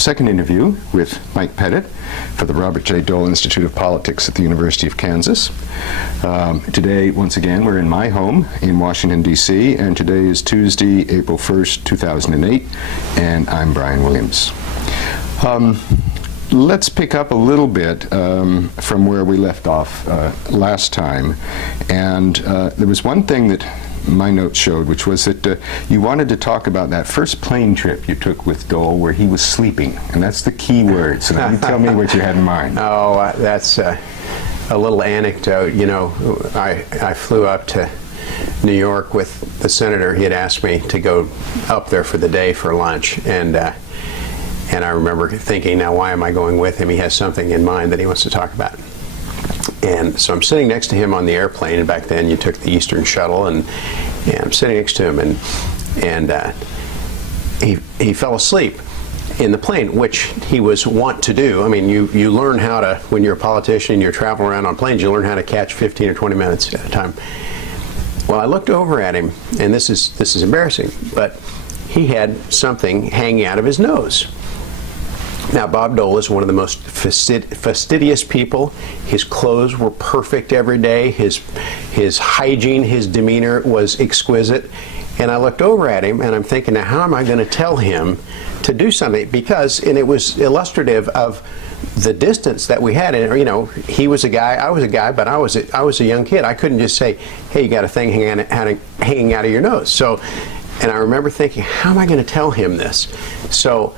second interview with Mike Pettit for the Robert J. Dole Institute of Politics at the University of Kansas. Today, once again, we're in my home in Washington, D.C., and today is Tuesday, April 1st, 2008, and I'm Brian Williams. Let's pick up a little bit from where we left off last time, and there was one thing that my notes showed, which was that you wanted to talk about that first plane trip you took with Dole where he was sleeping, and that's the key word. So now you tell me what you had in mind. Oh, that's a little anecdote. You know, I flew up to New York with the senator. He had asked me to go up there for the day for lunch, and I remember thinking, now why am I going with him? He has something in mind that he wants to talk about. And so I'm sitting next to him on the airplane, and back then you took the Eastern Shuttle, and I'm sitting next to him, and he fell asleep in the plane, which he was wont to do. I mean, you learn how to, when you're a politician, you're traveling around on planes, you learn how to catch 15 or 20 minutes at a time. Well, I looked over at him, and this is embarrassing, but he had something hanging out of his nose. Now, Bob Dole is one of the most fastidious people. His clothes were perfect every day. His hygiene, his demeanor was exquisite. And I looked over at him, and I'm thinking, now how am I going to tell him to do something? Because, and it was illustrative of the distance that we had. And, you know, he was a guy, I was a guy, but I was a young kid. I couldn't just say, hey, you got a thing hanging out of your nose. So, and I remember thinking, how am I going to tell him this? So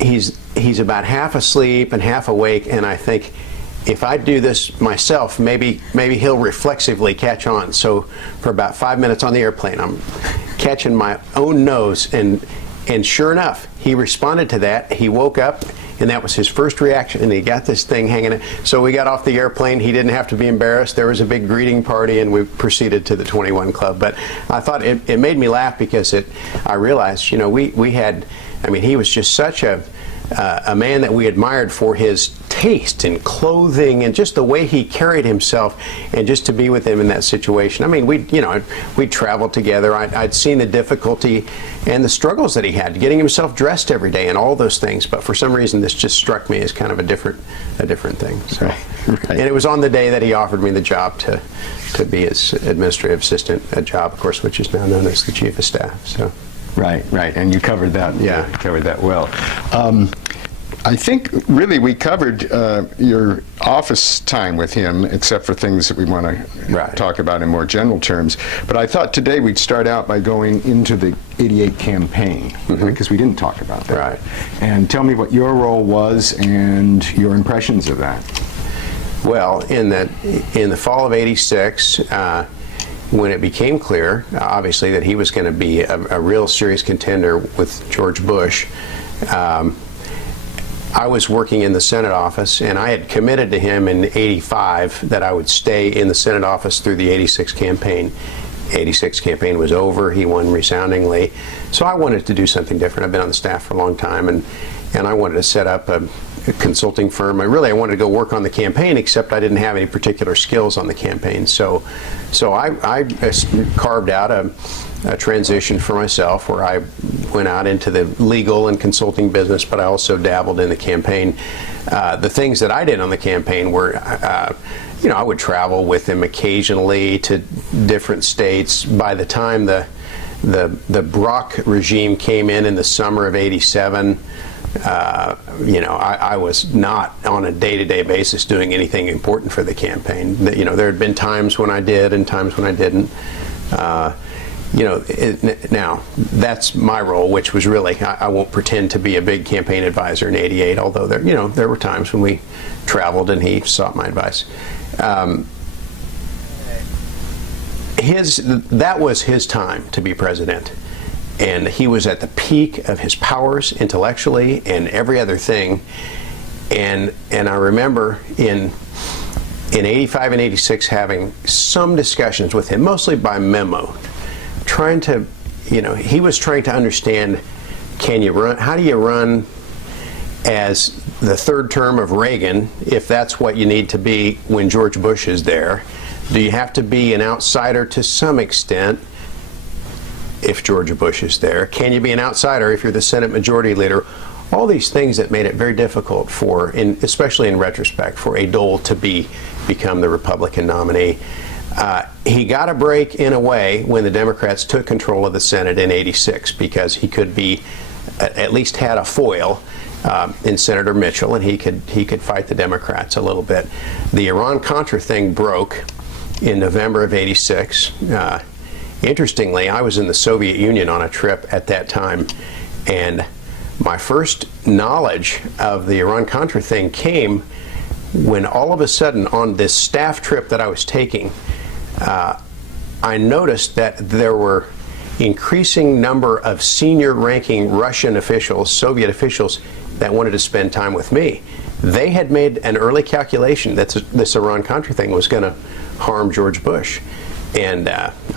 he's about half asleep and half awake, and I think if I do this myself, maybe he'll reflexively catch on. So for about 5 minutes on the airplane, I'm catching my own nose, and sure enough, he responded to that. He woke up, and that was his first reaction, and he got this thing hanging. So we got off the airplane. He didn't have to be embarrassed. There was a big greeting party, and we proceeded to the 21 Club. But I thought it made me laugh because I realized, you know, we had, I mean, he was just such a man that we admired for his taste in clothing and just the way he carried himself, and just to be with him in that situation. I mean, we traveled together. I'd seen the difficulty and the struggles that he had getting himself dressed every day and all those things, but for some reason this just struck me as kind of a different thing. So, right. And it was on the day that he offered me the job to be his administrative assistant, a job, of course, which is now known as the chief of staff. So. Right, and you covered that. Yeah, you covered that well. I think really we covered your office time with him, except for things that we want to talk about in more general terms. But I thought today we'd start out by going into the '88 campaign, because we didn't talk about that. Right. And tell me what your role was and your impressions of that. Well, in the fall of '86. When it became clear, obviously, that he was going to be a real serious contender with George Bush, I was working in the Senate office, and I had committed to him in '85 that I would stay in the Senate office through the '86 campaign. '86 campaign was over. He won resoundingly. So I wanted to do something different. I've been on the staff for a long time, and I wanted to set up a consulting firm. I wanted to go work on the campaign, except I didn't have any particular skills on the campaign. So I carved out a transition for myself where I went out into the legal and consulting business, but I also dabbled in the campaign. The things that I did on the campaign were, you know, I would travel with him occasionally to different states. By the time the Brock regime came in the summer of '87, you know, I was not on a day-to-day basis doing anything important for the campaign. You know, there had been times when I did and times when I didn't. You know, now that's my role, which was really, I won't pretend to be a big campaign advisor in '88, although there were times when we traveled and he sought my advice. That was his time to be president. And he was at the peak of his powers intellectually and every other thing. And I remember in '85 and '86 having some discussions with him, mostly by memo, trying to, you know, he was trying to understand, how do you run as the third term of Reagan if that's what you need to be when George Bush is there? Do you have to be an outsider to some extent if George Bush is there? Can you be an outsider if you're the Senate Majority Leader? all these things that made it very difficult for, especially in retrospect, for a Dole to become the Republican nominee. He got a break in a way when the Democrats took control of the Senate in '86, because he could be, at least had a foil in Senator Mitchell, and he could fight the Democrats a little bit. The Iran-Contra thing broke in November of '86. Interestingly, I was in the Soviet Union on a trip at that time, and my first knowledge of the Iran-Contra thing came when all of a sudden, on this staff trip that I was taking, I noticed that there were increasing number of senior-ranking Russian officials, Soviet officials, that wanted to spend time with me. They had made an early calculation that this Iran-Contra thing was going to harm George Bush. And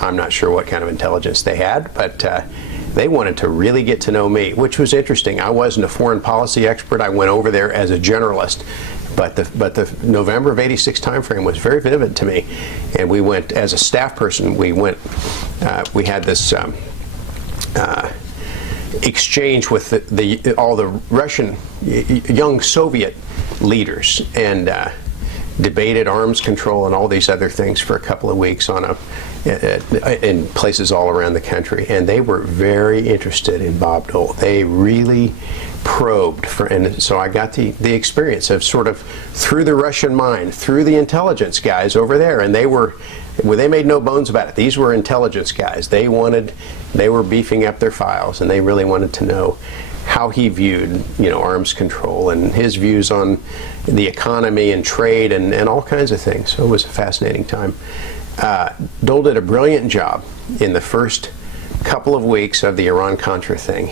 I'm not sure what kind of intelligence they had, but they wanted to really get to know me, which was interesting. I wasn't a foreign policy expert. I went over there as a generalist. But the November of '86 timeframe was very vivid to me, and we went as a staff person. We went. We had this exchange with all the Russian young Soviet leaders, and debated arms control and all these other things for a couple of weeks in places all around the country. And they were very interested in Bob Dole. They really probed and so I got the experience of sort of through the Russian mind, through the intelligence guys over there, and they made no bones about it. These were intelligence guys. They were beefing up their files, and they really wanted to know how he viewed, arms control and his views on the economy and trade and all kinds of things. So it was a fascinating time. Dole did a brilliant job in the first couple of weeks of the Iran-Contra thing.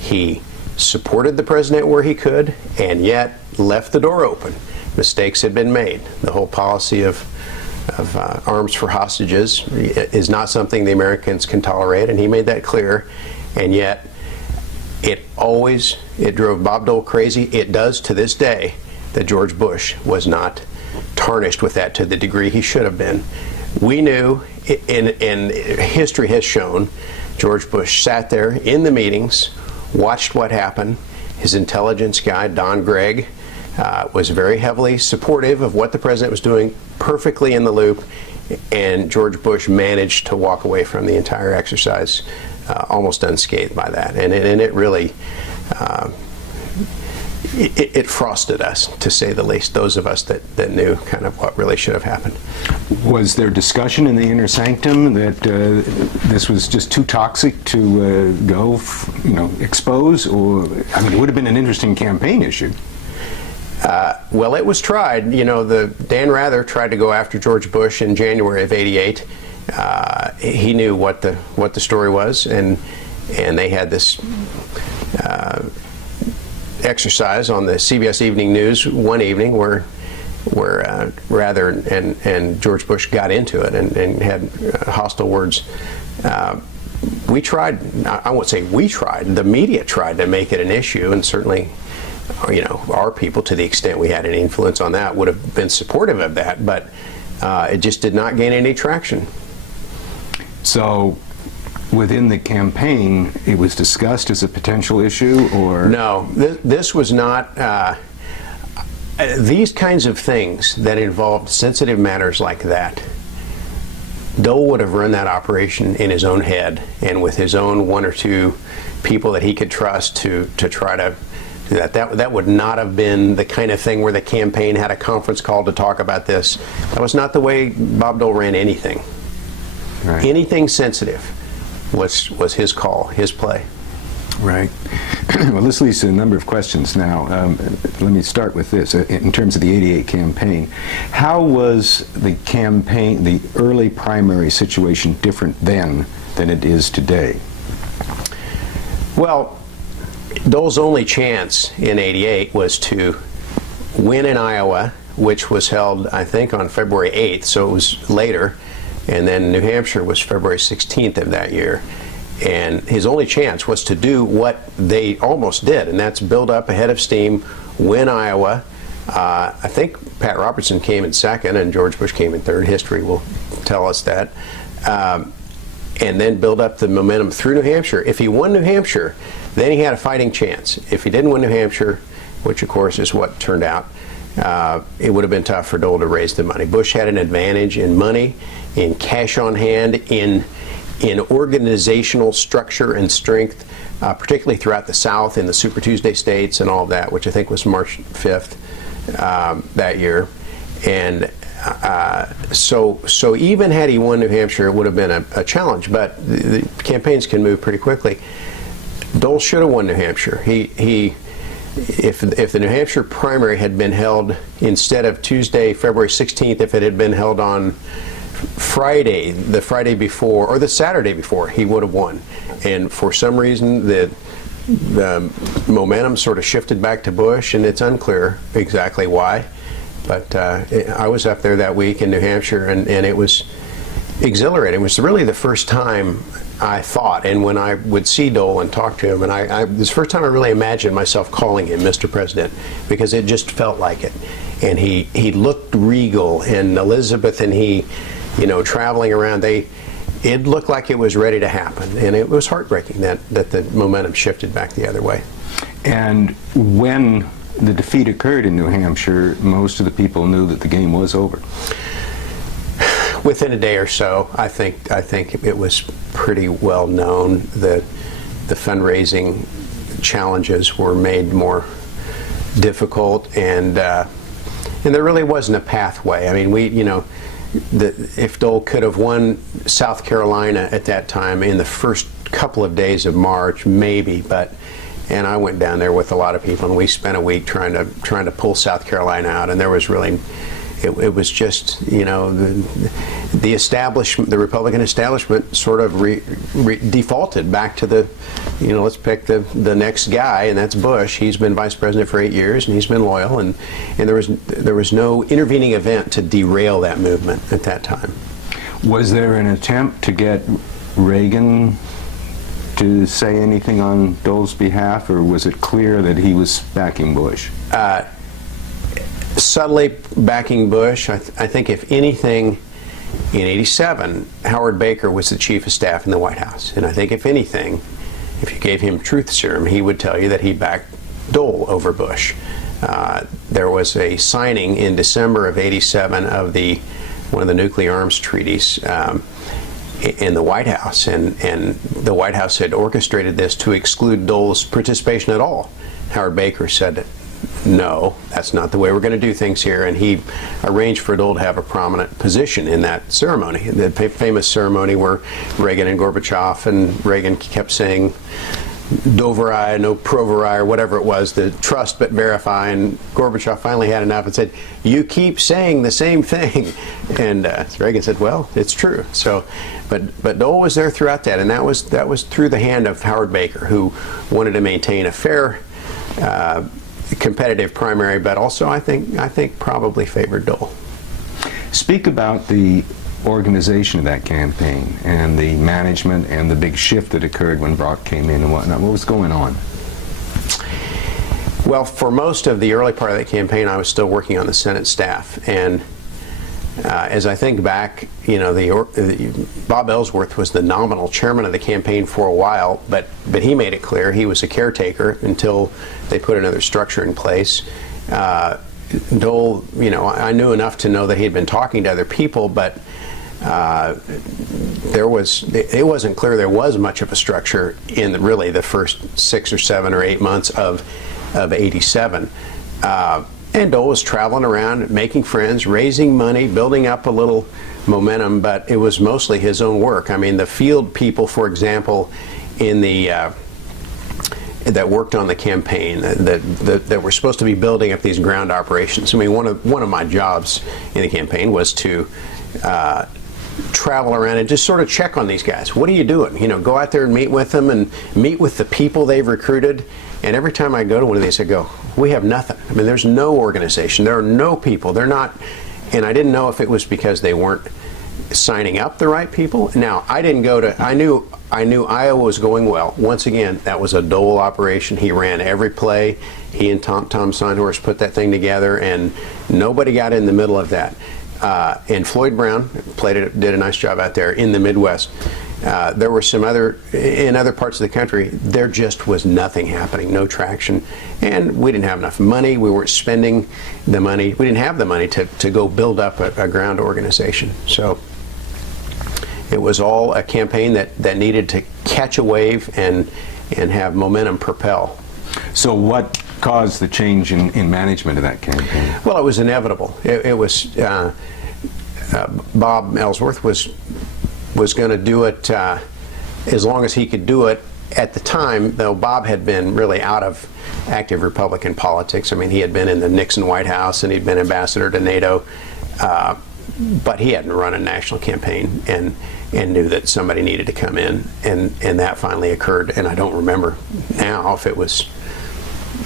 He supported the president where he could, and yet left the door open. Mistakes had been made. The whole policy of arms for hostages is not something the Americans can tolerate, and he made that clear. And yet it drove Bob Dole crazy. It does to this day. That George Bush was not tarnished with that to the degree he should have been. We knew, and history has shown, George Bush sat there in the meetings, watched what happened. His intelligence guy, Don Gregg, was very heavily supportive of what the president was doing, perfectly in the loop, and George Bush managed to walk away from the entire exercise almost unscathed by that. And it really, it frosted us, to say the least, those of us that knew kind of what really should have happened. Was there discussion in the inner sanctum that this was just too toxic to expose? Or, it would have been an interesting campaign issue. Well, it was tried. Dan Rather tried to go after George Bush in January of '88. He knew what the story was, and they had this exercise on the CBS Evening News one evening where Rather and George Bush got into it and had hostile words. We tried, I won't say we tried, the media tried to make it an issue, and certainly our people, to the extent we had any influence on that, would have been supportive of that, but it just did not gain any traction. So within the campaign, it was discussed as a potential issue, or? No, this was not. These kinds of things that involved sensitive matters like that, Dole would have run that operation in his own head and with his own one or two people that he could trust to try to do that. That would not have been the kind of thing where the campaign had a conference call to talk about this. That was not the way Bob Dole ran anything. Right. Anything sensitive was his call, his play. Right. Well, this leads to a number of questions now. Let me start with this. In terms of the '88 campaign, how was the campaign, the early primary situation, different then than it is today? Well, Dole's only chance in '88 was to win in Iowa, which was held, I think, on February 8th, so it was later. And then New Hampshire was February 16th of that year. And his only chance was to do what they almost did, and that's build up ahead of steam, win Iowa. I think Pat Robertson came in second and George Bush came in third. History will tell us that. And then build up the momentum through New Hampshire. If he won New Hampshire, then he had a fighting chance. If he didn't win New Hampshire, which of course is what turned out, it would have been tough for Dole to raise the money. Bush had an advantage in money, in cash on hand, in organizational structure and strength, particularly throughout the South in the Super Tuesday states and all of that, which I think was March 5th that year. And so even had he won New Hampshire, it would have been a challenge. But the campaigns can move pretty quickly. Dole should have won New Hampshire. If the New Hampshire primary had been held instead of Tuesday, February 16th, if it had been held on Friday, the Friday before, or the Saturday before, he would have won. And for some reason, the momentum sort of shifted back to Bush, and it's unclear exactly why. But I was up there that week in New Hampshire, and it was exhilarating. It was really the first time I thought, and when I would see Dole and talk to him, and this is the first time I really imagined myself calling him Mr. President, because it just felt like it. And he looked regal, and Elizabeth and he, traveling around, it looked like it was ready to happen. And it was heartbreaking that the momentum shifted back the other way. And when the defeat occurred in New Hampshire, most of the people knew that the game was over. Within a day or so, I think it was pretty well known that the fundraising challenges were made more difficult, and there really wasn't a pathway. I mean, if Dole could have won South Carolina at that time in the first couple of days of March, maybe, and I went down there with a lot of people, and we spent a week trying to pull South Carolina out, and there was really. It was just, the establishment, the Republican establishment sort of defaulted back to the, let's pick the next guy, and that's Bush. He's been vice president for 8 years, and he's been loyal, and there was no intervening event to derail that movement at that time. Was there an attempt to get Reagan to say anything on Dole's behalf, or was it clear that he was backing Bush? Subtly backing Bush. I think if anything, in '87, Howard Baker was the chief of staff in the White House. And I think if anything, if you gave him truth serum, he would tell you that he backed Dole over Bush. There was a signing in December of '87 of one of the nuclear arms treaties in the White House. And the White House had orchestrated this to exclude Dole's participation at all. Howard Baker said, no, that's not the way we're going to do things here, and he arranged for Dole to have a prominent position in that ceremony, the famous ceremony where Reagan and Gorbachev, and Reagan kept saying Doveri, no proveri, or whatever it was, the trust but verify, and Gorbachev finally had enough and said, you keep saying the same thing. And Reagan said, well, it's true. So, but Dole was there throughout that, and that was through the hand of Howard Baker, who wanted to maintain a fair competitive primary, but also I think probably favored Dole. Speak about the organization of that campaign and the management and the big shift that occurred when Brock came in and whatnot. What was going on? Well, for most of the early part of that campaign, I was still working on the Senate staff, and as I think back, Bob Ellsworth was the nominal chairman of the campaign for a while, but he made it clear he was a caretaker until they put another structure in place. Dole, I knew enough to know that he had been talking to other people, but it wasn't clear there was much of a structure in really the first 6 or 7 or 8 months of '87. And Dole was traveling around, making friends, raising money, building up a little momentum, but it was mostly his own work. I mean, the field people, for example, that worked on the campaign, that were supposed to be building up these ground operations. I mean, one of my jobs in the campaign was to travel around and just sort of check on these guys. What are you doing? Go out there and meet with them and meet with the people they've recruited. And every time I go to one of these, I go, we have nothing. I mean, there's no organization. There are no people. They're not, and I didn't know if it was because they weren't signing up the right people. Now, I didn't go to, I knew Iowa was going well. Once again, that was a Dole operation. He ran every play. He and Tom Sondhorst put that thing together, and nobody got in the middle of that. And Floyd Brown did a nice job out there in the Midwest. There were some in other parts of the country, there just was nothing happening, no traction. And we didn't have enough money. We weren't spending the money. We didn't have the money to go build up a ground organization. So it was all a campaign that needed to catch a wave and have momentum propel. So what caused the change in management of that campaign? Well, it was inevitable. It was Bob Ellsworth was going to do it as long as he could do it. At the time, though, Bob had been really out of active Republican politics. I mean, he had been in the Nixon White House and he'd been ambassador to NATO, but he hadn't run a national campaign and knew that somebody needed to come in, and that finally occurred. And I don't remember now if it was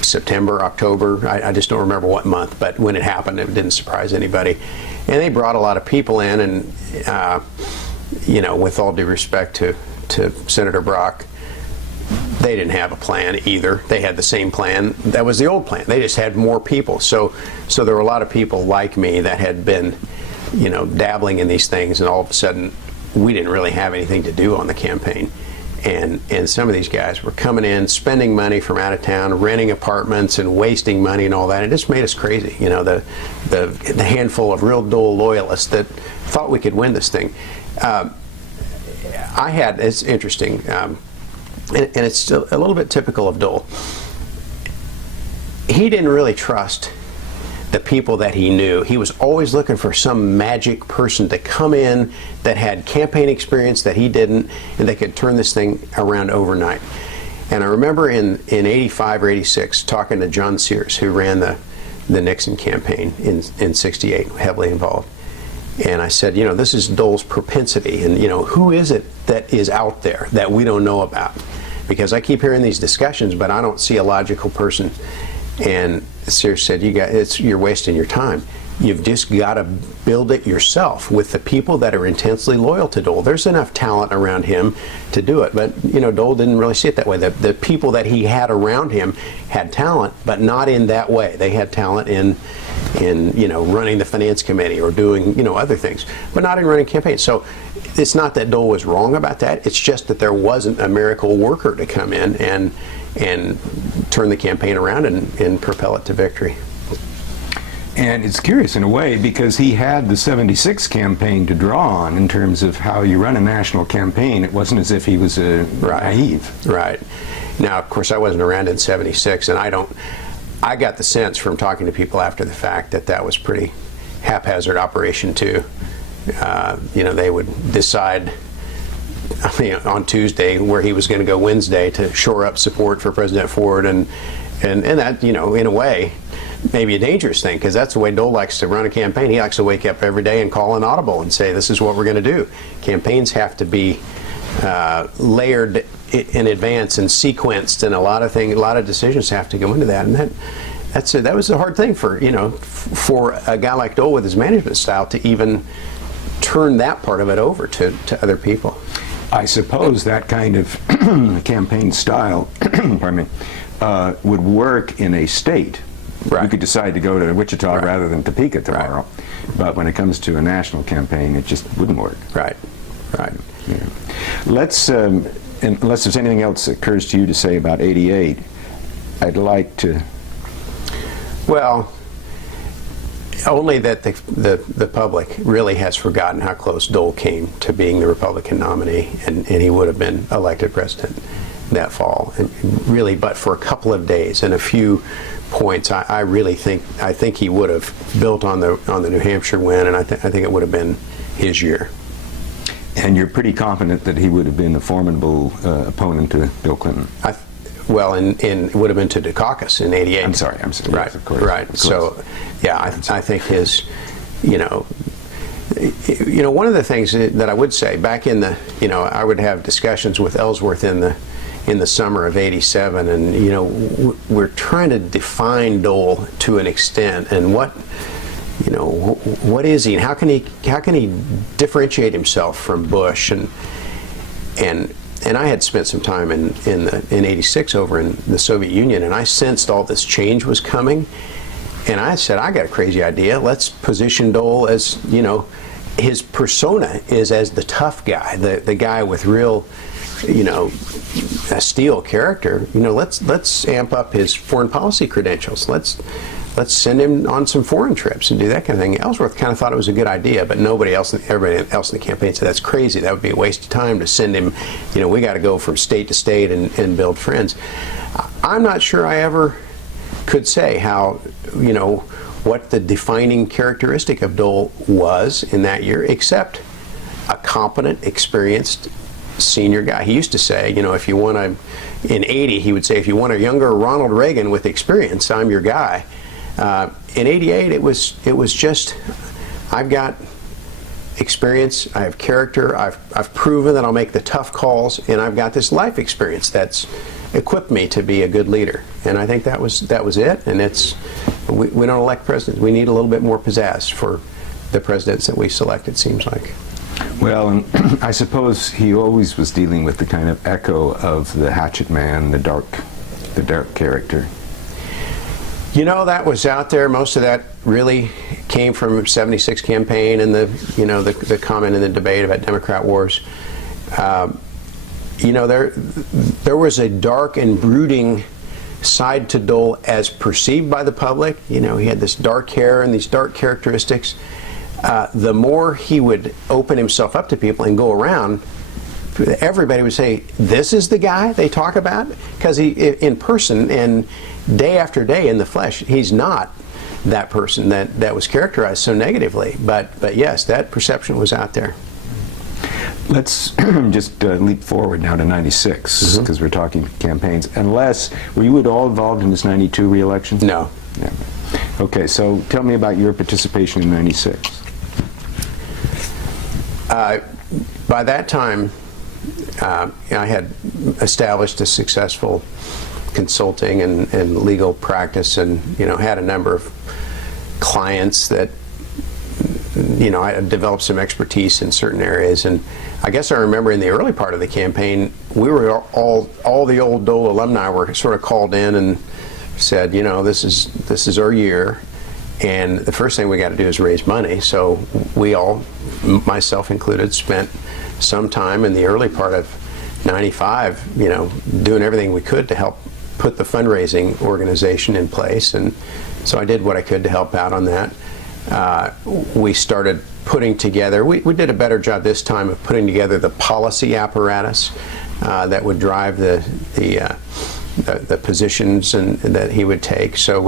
September, October, I just don't remember what month, but when it happened, it didn't surprise anybody. And they brought a lot of people in, and you know, with all due respect to Senator Brock, they didn't have a plan either. They had the same plan. That was the old plan. They just had more people. So there were a lot of people like me that had been, you know, dabbling in these things, and all of a sudden, we didn't really have anything to do on the campaign. And some of these guys were coming in, spending money from out of town, renting apartments and wasting money and all that. It just made us crazy. You know, the handful of real Dole loyalists that thought we could win this thing. It's interesting, and it's still a little bit typical of Dole. He didn't really trust the people that he knew. He was always looking for some magic person to come in that had campaign experience that he didn't, and they could turn this thing around overnight. And I remember in 85 or 86 talking to John Sears, who ran the Nixon campaign in 68, heavily involved. And I said, you know, this is Dole's propensity, and, you know, who is it that is out there that we don't know about? Because I keep hearing these discussions, but I don't see a logical person. And Sears said, you're wasting your time. You've just got to build it yourself with the people that are intensely loyal to Dole. There's enough talent around him to do it. But, you know, Dole didn't really see it that way. The people that he had around him had talent, but not in that way. They had talent in you know, running the finance committee or doing, you know, other things, but not in running campaigns. So it's not that Dole was wrong about that. It's just that there wasn't a miracle worker to come in and turn the campaign around and propel it to victory. And it's curious in a way, because he had the 76 campaign to draw on in terms of how you run a national campaign. It wasn't as if he was naive. Right. Now, of course, I wasn't around in 76, and I got the sense from talking to people after the fact that was pretty haphazard operation too. You know, they would decide, I mean, on Tuesday where he was going to go Wednesday to shore up support for President Ford, and that, you know, in a way, maybe a dangerous thing, because that's the way Dole likes to run a campaign. He likes to wake up every day and call an audible and say, this is what we're going to do. Campaigns have to be layered in advance and sequenced, and a lot of decisions have to go into that. And that was a hard thing for, you know, for a guy like Dole with his management style to even turn that part of it over to other people. I suppose that kind of campaign style pardon me, would work in a state. Right. You could decide to go to Wichita rather than Topeka tomorrow. Right. But when it comes to a national campaign, it just wouldn't work. Right. Right. Yeah. Let's, unless there's anything else that occurs to you to say about 88, I'd like to... Well, only that the public really has forgotten how close Dole came to being the Republican nominee, and he would have been elected president that fall. And really, but for a couple of days and a few points, I really think he would have built on the New Hampshire win, and I think it would have been his year. And you're pretty confident that he would have been a formidable opponent to Bill Clinton? Well, it would have been to Dukakis in '88. I'm sorry. Right, yes, of course. Right. Of course. So, yeah, I think his, you know, one of the things that I would say back in the, you know, I would have discussions with Ellsworth in the summer of '87, and, you know, we're trying to define Dole to an extent, and what is he, and how can he differentiate himself from Bush, and I had spent some time in '86 over in the Soviet Union, and I sensed all this change was coming, and I said, I got a crazy idea. Let's position Dole as, you know, his persona is as the tough guy, the guy with real, a steel character. Let's amp up his foreign policy credentials. Let's send him on some foreign trips and do that kind of thing. Ellsworth kind of thought it was a good idea, but everybody else in the campaign said that's crazy. That would be a waste of time to send him. We got to go from state to state and build friends. I'm not sure I ever could say how, what the defining characteristic of Dole was in that year, except a competent, experienced senior guy. He used to say, if you want in 80, he would say, if you want a younger Ronald Reagan with experience, I'm your guy. In 88, it was just, I've got experience, I have character, I've proven that I'll make the tough calls, and I've got this life experience that's equipped me to be a good leader. And I think that was it. And we don't elect presidents. We need a little bit more pizzazz for the presidents that we select, it seems like. Well, and I suppose he always was dealing with the kind of echo of the hatchet man, the dark character. That was out there. Most of that really came from '76 campaign and the comment in the debate about Democrat wars. There was a dark and brooding side to Dole as perceived by the public. He had this dark hair and these dark characteristics. The more he would open himself up to people and go around, everybody would say, this is the guy they talk about? Because he, in person and day after day in the flesh, he's not that person that was characterized so negatively. But yes, that perception was out there. Let's just leap forward now to 96, because we're talking campaigns. Were you at all involved in this 92 re-election? No. Yeah. Okay, so tell me about your participation in 96. By that time, I had established a successful consulting and legal practice, and had a number of clients that I had developed some expertise in certain areas. And I guess I remember in the early part of the campaign, we were all the old Dole alumni were sort of called in and said, this is our year, and the first thing we got to do is raise money. So we all, myself included, spent some time in the early part of '95, doing everything we could to help put the fundraising organization in place. And so I did what I could to help out on that. We started putting together, we did a better job this time of putting together the policy apparatus that would drive the positions that he would take. So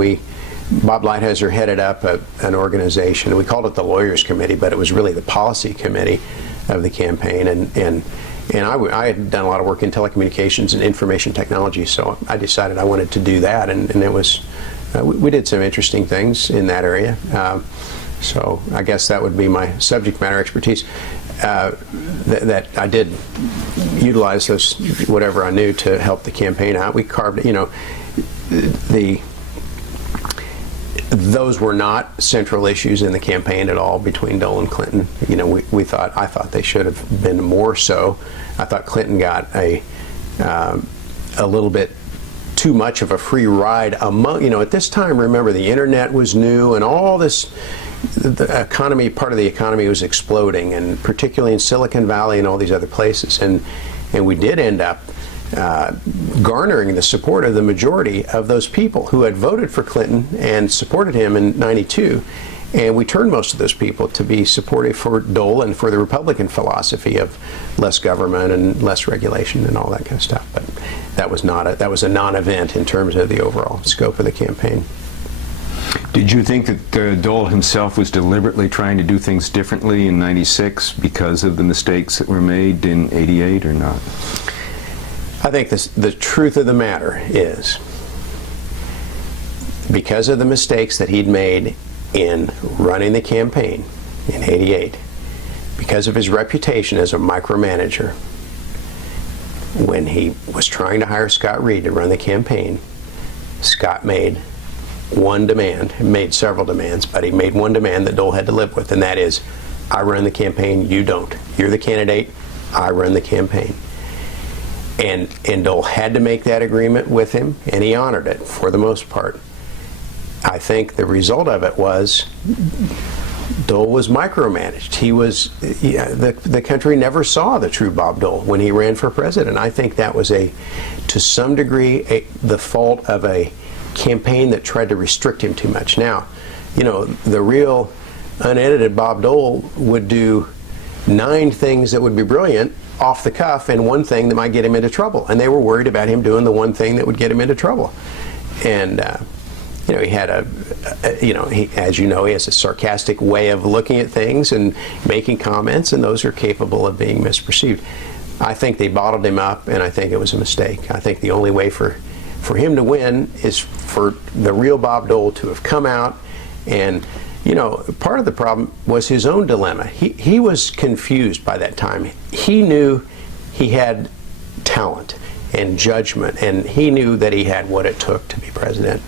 Bob Lighthizer headed up an organization. We called it the Lawyers Committee, but it was really the policy committee of the campaign. And I had done a lot of work in telecommunications and information technology, so I decided I wanted to do that. And it was, we did some interesting things in that area. So I guess that would be my subject matter expertise. That I did utilize whatever I knew to help the campaign out. We carved, those were not central issues in the campaign at all between Dole and Clinton. I thought they should have been more so. I thought Clinton got a little bit too much of a free ride among, at this time, remember, the internet was new and all this, the economy, part of the economy was exploding, and particularly in Silicon Valley and all these other places. And we did end up garnering the support of the majority of those people who had voted for Clinton and supported him in '92. And we turned most of those people to be supportive for Dole and for the Republican philosophy of less government and less regulation and all that kind of stuff. But that was a non-event in terms of the overall scope of the campaign. Did you think that Dole himself was deliberately trying to do things differently in '96 because of the mistakes that were made in '88 or not? I think the truth of the matter is, because of the mistakes that he'd made in running the campaign in '88, because of his reputation as a micromanager, when he was trying to hire Scott Reed to run the campaign, Scott made one demand, made several demands, but he made one demand that Dole had to live with, and that is, I run the campaign, you don't. You're the candidate, I run the campaign. And Dole had to make that agreement with him, and he honored it for the most part. I think the result of it was Dole was micromanaged. He was, the country never saw the true Bob Dole when he ran for president. I think that was to some degree, the fault of a campaign that tried to restrict him too much. Now, the real unedited Bob Dole would do 9 things that would be brilliant off the cuff and 1 thing that might get him into trouble. And they were worried about him doing the 1 thing that would get him into trouble. And, he had as you know, he has a sarcastic way of looking at things and making comments, and those are capable of being misperceived. I think they bottled him up, and I think it was a mistake. I think the only way for him to win is for the real Bob Dole to have come out. And part of the problem was his own dilemma. He was confused by that time. He knew he had talent and judgment, and he knew that he had what it took to be president.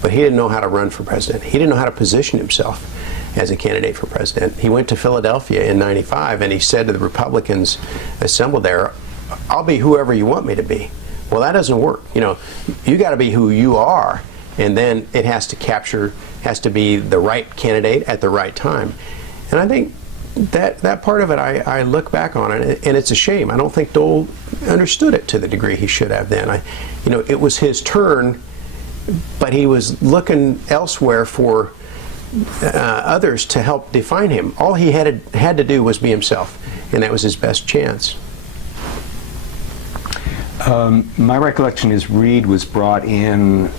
But he didn't know how to run for president. He didn't know how to position himself as a candidate for president. He went to Philadelphia in '95, and he said to the Republicans assembled there, "I'll be whoever you want me to be." Well, that doesn't work. You got to be who you are, and then it has to be the right candidate at the right time. And I think that part of it, I look back on it, and it's a shame. I don't think Dole understood it to the degree he should have then. It was his turn, but he was looking elsewhere for others to help define him. All he had to do was be himself, and that was his best chance. My recollection is Reed was brought in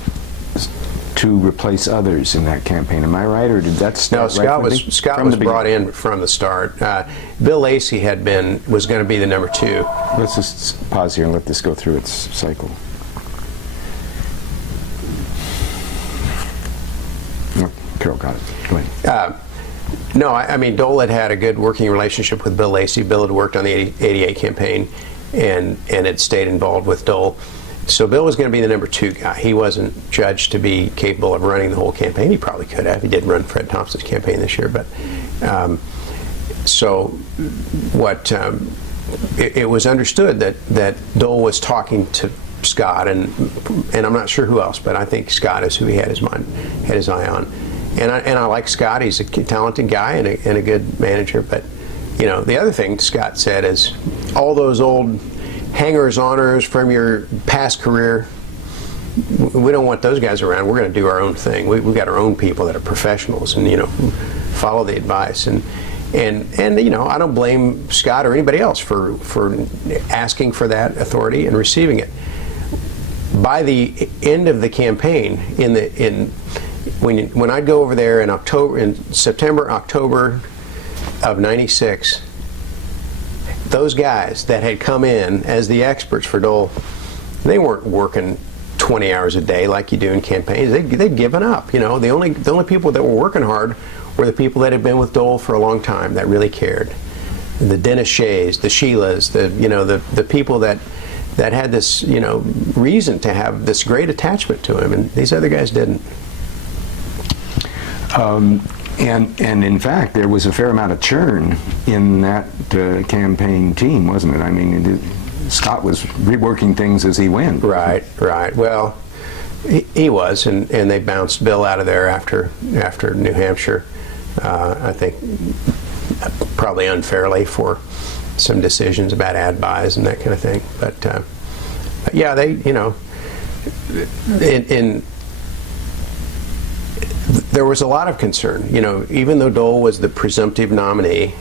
to replace others in that campaign. Am I right, or did that start? No, Scott was brought in from the start. Bill Lacey was going to be the number 2. Let's just pause here and let this go through its cycle. No, Carol got it. Go ahead. No, I mean, Dole had a good working relationship with Bill Lacey. Bill had worked on the 88 campaign and had stayed involved with Dole. So Bill was going to be the number 2 guy. He wasn't judged to be capable of running the whole campaign. He probably could have. He did run Fred Thompson's campaign this year. But it was understood that Dole was talking to Scott, and I'm not sure who else, but I think Scott is who he had his eye on. And I like Scott. He's a talented guy and a good manager. But the other thing Scott said is, all those old hangers-oners from your past career, we don't want those guys around. We're going to do our own thing. We've got our own people that are professionals, and follow the advice. And I don't blame Scott or anybody else for asking for that authority and receiving it. By the end of the campaign, when I'd go over there in September, October of '96, those guys that had come in as the experts for Dole, they weren't working 20 hours a day like you do in campaigns. They'd given up. The only people that were working hard were the people that had been with Dole for a long time, that really cared. The Dennis Shays, the Sheilas, the people that had this reason to have this great attachment to him, and these other guys didn't. And in fact, there was a fair amount of churn in that campaign team, wasn't it? I mean, Scott was reworking things as he went. Right. Well, he was, and they bounced Bill out of there after New Hampshire. I think probably unfairly for some decisions about ad buys and that kind of thing. But yeah, there was a lot of concern. Even though Dole was the presumptive nominee,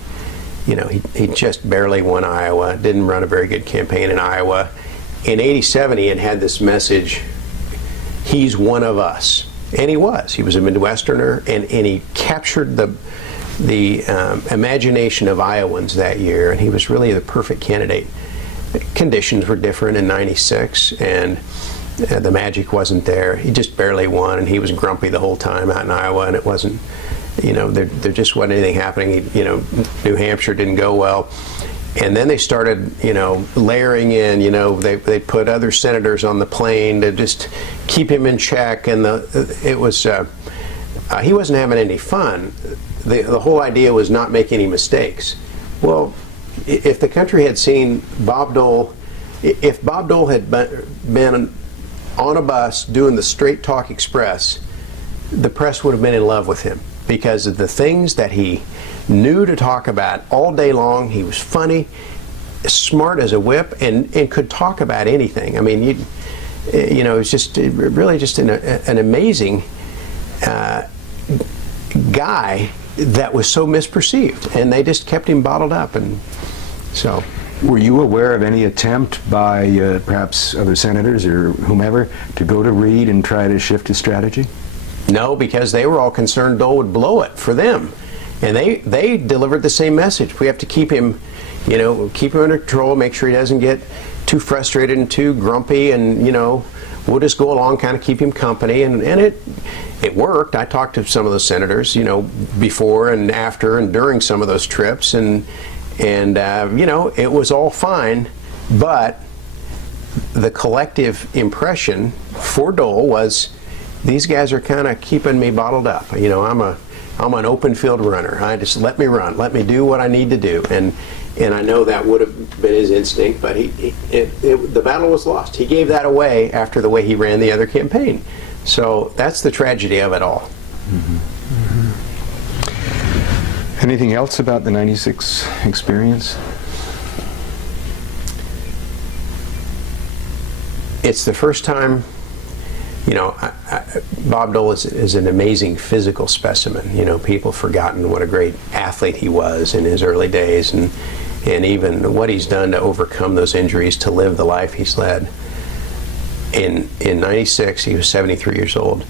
he just barely won Iowa, didn't run a very good campaign in Iowa. In '87, he had this message, he's one of us. And he was. He was a Midwesterner, and he captured the imagination of Iowans that year, and he was really the perfect candidate. The conditions were different in '96, and the magic wasn't there. He just barely won, and he was grumpy the whole time out in Iowa, and it wasn't, there just wasn't anything happening. New Hampshire didn't go well. And then they started, layering in, they put other senators on the plane to just keep him in check, and he wasn't having any fun. The whole idea was not make any mistakes. Well, if the country had seen Bob Dole, if Bob Dole had been on a bus doing the Straight Talk Express, the press would have been in love with him. because of the things that he knew to talk about all day long. He was funny, smart as a whip, and could talk about anything. I mean, it was just really just an amazing guy that was so misperceived, and they just kept him bottled up. And so, were you aware of any attempt by perhaps other senators or whomever to go to Reed and try to shift his strategy? no, because they were all concerned Dole would blow it for them, and they delivered the same message. We have to keep him, keep him under control, make sure he doesn't get too frustrated and too grumpy, and we'll just go along, kind of keep him company, and it worked. I talked to some of those senators, before and after and during some of those trips, and it was all fine, but the collective impression for Dole was, these guys are kind of keeping me bottled up. I'm an open field runner. I just let me run, let me do what I need to do, and I know that would have been his instinct, but the battle was lost. He gave that away after the way he ran the other campaign. So that's the tragedy of it all. Mm-hmm. Mm-hmm. Anything else about the '96 experience? It's the first time, Bob Dole is an amazing physical specimen. People have forgotten what a great athlete he was in his early days, and even what he's done to overcome those injuries to live the life he's led. In '96, he was 73 years old.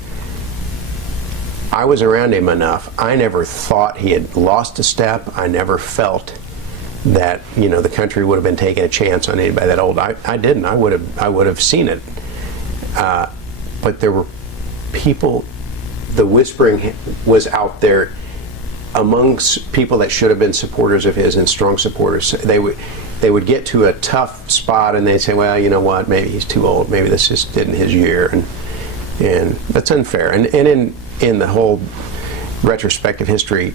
I was around him enough. I never thought he had lost a step. I never felt that the country would have been taking a chance on anybody that old. I didn't. I would have seen it. But there were people. The whispering was out there amongst people that should have been supporters of his and strong supporters. They would get to a tough spot and they'd say, well, you know what, maybe he's too old, maybe this just isn't his year, and that's unfair. And in the whole retrospective history,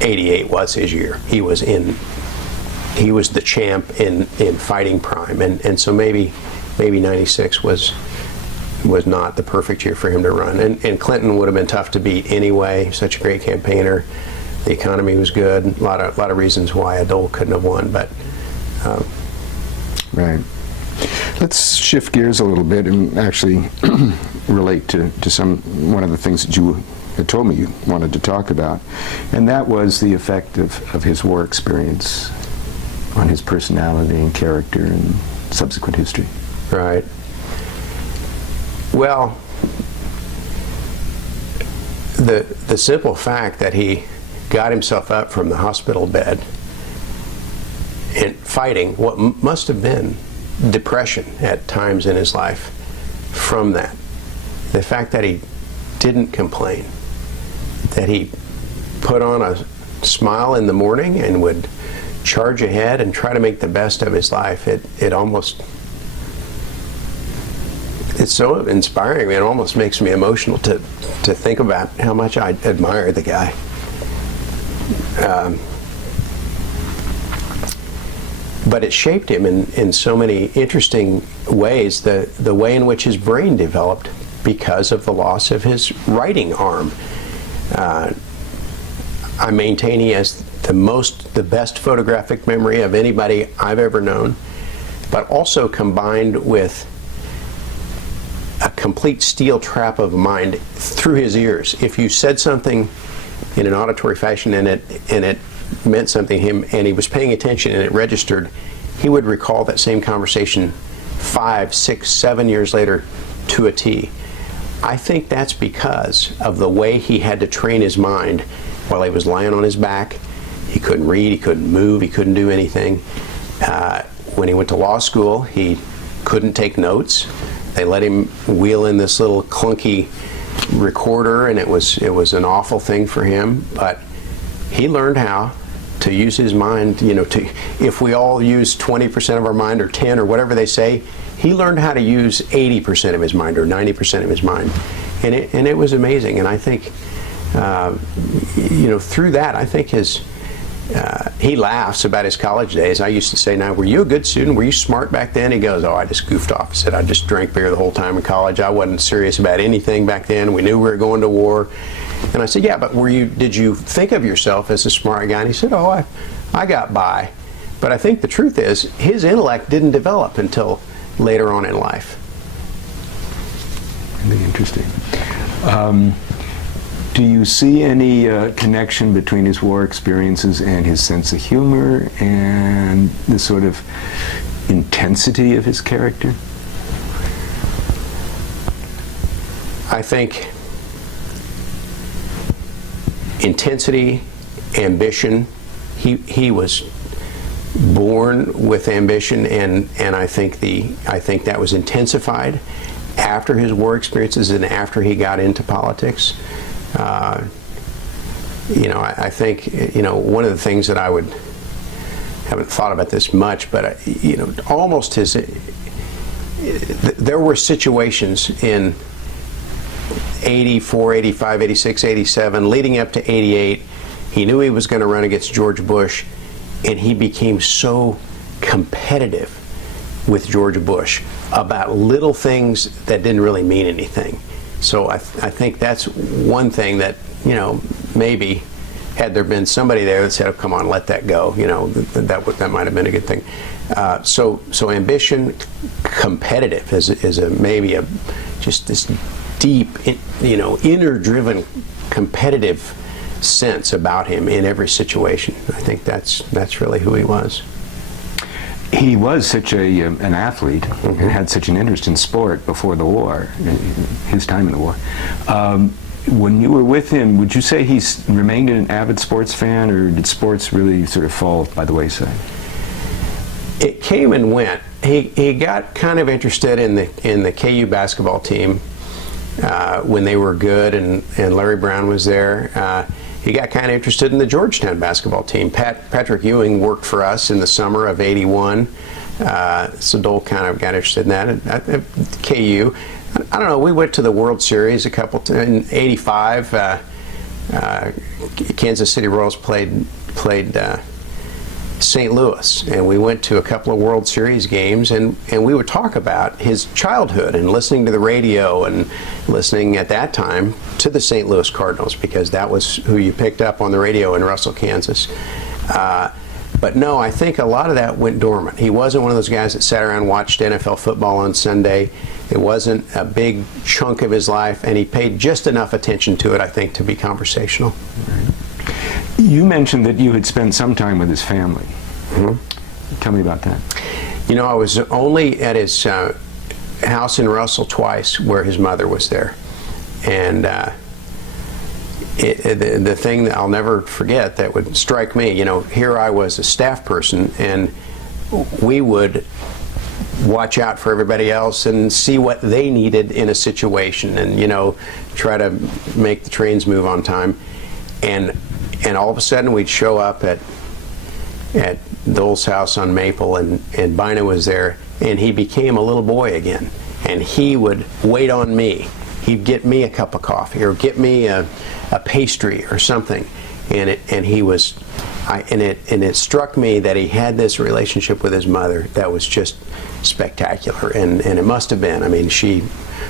'88 was his year. He was the champ in fighting prime, and so maybe '96 was not the perfect year for him to run. And Clinton would have been tough to beat anyway. Such a great campaigner. The economy was good. A lot of reasons why Dole couldn't have won, but. Right. Let's shift gears a little bit and actually relate to one of the things that you had told me you wanted to talk about, and that was the effect of his war experience on his personality and character and subsequent history. Right. Well, the simple fact that he got himself up from the hospital bed and fighting what must have been depression at times in his life from that, the fact that he didn't complain, that he put on a smile in the morning and would charge ahead and try to make the best of his life, it's so inspiring. It almost makes me emotional to think about how much I admire the guy. But it shaped him in so many interesting ways, the way in which his brain developed because of the loss of his writing arm. I maintain he has the best photographic memory of anybody I've ever known, but also combined with a complete steel trap of mind through his ears. If you said something in an auditory fashion and it meant something to him and he was paying attention and it registered, he would recall that same conversation 5, 6, 7 years later to a T. I think that's because of the way he had to train his mind while he was lying on his back. He couldn't read, he couldn't move, he couldn't do anything. When he went to law school, he couldn't take notes. They let him wheel in this little clunky recorder, and it was an awful thing for him. But he learned how to use his mind. If we all use 20% of our mind or 10 or whatever they say, he learned how to use 80% of his mind or 90% of his mind, and it was amazing. And I think through that, I think he laughs about his college days. I used to say, now, were you a good student? Were you smart back then? He goes, oh, I just goofed off. He said, I just drank beer the whole time in college. I wasn't serious about anything back then. We knew we were going to war. And I said, yeah, but did you think of yourself as a smart guy? And he said, oh, I got by. But I think the truth is, his intellect didn't develop until later on in life. Really interesting. Do you see any connection between his war experiences and his sense of humor and the sort of intensity of his character? I think intensity, ambition, he was born with ambition, and I think that was intensified after his war experiences and after he got into politics. I think, one of the things that haven't thought about this much, but, almost there were situations in 84, 85, 86, 87, leading up to 88, he knew he was going to run against George Bush, and he became so competitive with George Bush about little things that didn't really mean anything. So I think that's one thing that, maybe had there been somebody there that said, oh, come on, let that go, that might have been a good thing. So ambition, competitive is maybe just this deep, inner-driven, competitive sense about him in every situation. I think that's really who he was. He was such an athlete and had such an interest in sport before the war, his time in the war. When you were with him, would you say he's remained an avid sports fan, or did sports really sort of fall by the wayside? It came and went. He got kind of interested in the KU basketball team when they were good, and Larry Brown was there. He got kind of interested in the Georgetown basketball team. Patrick Ewing worked for us in the summer of '81, so Dole kind of got interested in that. At KU, I don't know, we went to the World Series a couple in '85. Kansas City Royals played St. Louis, and we went to a couple of World Series games, and we would talk about his childhood and listening to the radio and listening at that time to the St. Louis Cardinals, because that was who you picked up on the radio in Russell, Kansas. But no, I think a lot of that went dormant. He wasn't one of those guys that sat around and watched NFL football on Sunday. It wasn't a big chunk of his life, and he paid just enough attention to it, I think, to be conversational. Right. You mentioned that you had spent some time with his family. Tell me about that. I was only at his house in Russell twice where his mother was there. And the thing that I'll never forget that would strike me, here I was a staff person, and we would watch out for everybody else and see what they needed in a situation, and try to make the trains move on time. And all of a sudden we'd show up at Dole's house on Maple, and Bina was there, and he became a little boy again, and he would wait on me. He'd get me a cup of coffee or get me a pastry or something, and it struck me that he had this relationship with his mother that was just spectacuc, and it must have been. I mean, she,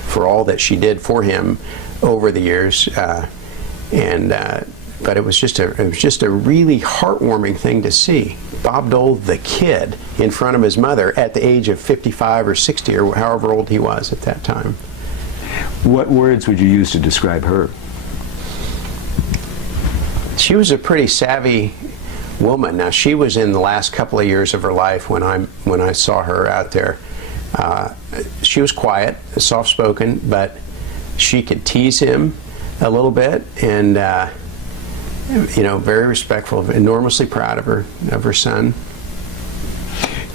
for all that she did for him over the years, but it was just a really heartwarming thing to see. Bob Dole, the kid, in front of his mother at the age of 55 or 60 or however old he was at that time. What words would you use to describe her? She was a pretty savvy woman. Now, she was in the last couple of years of her life when I saw her out there. She was quiet, soft-spoken, but she could tease him a little bit, and very respectful, enormously proud of her son.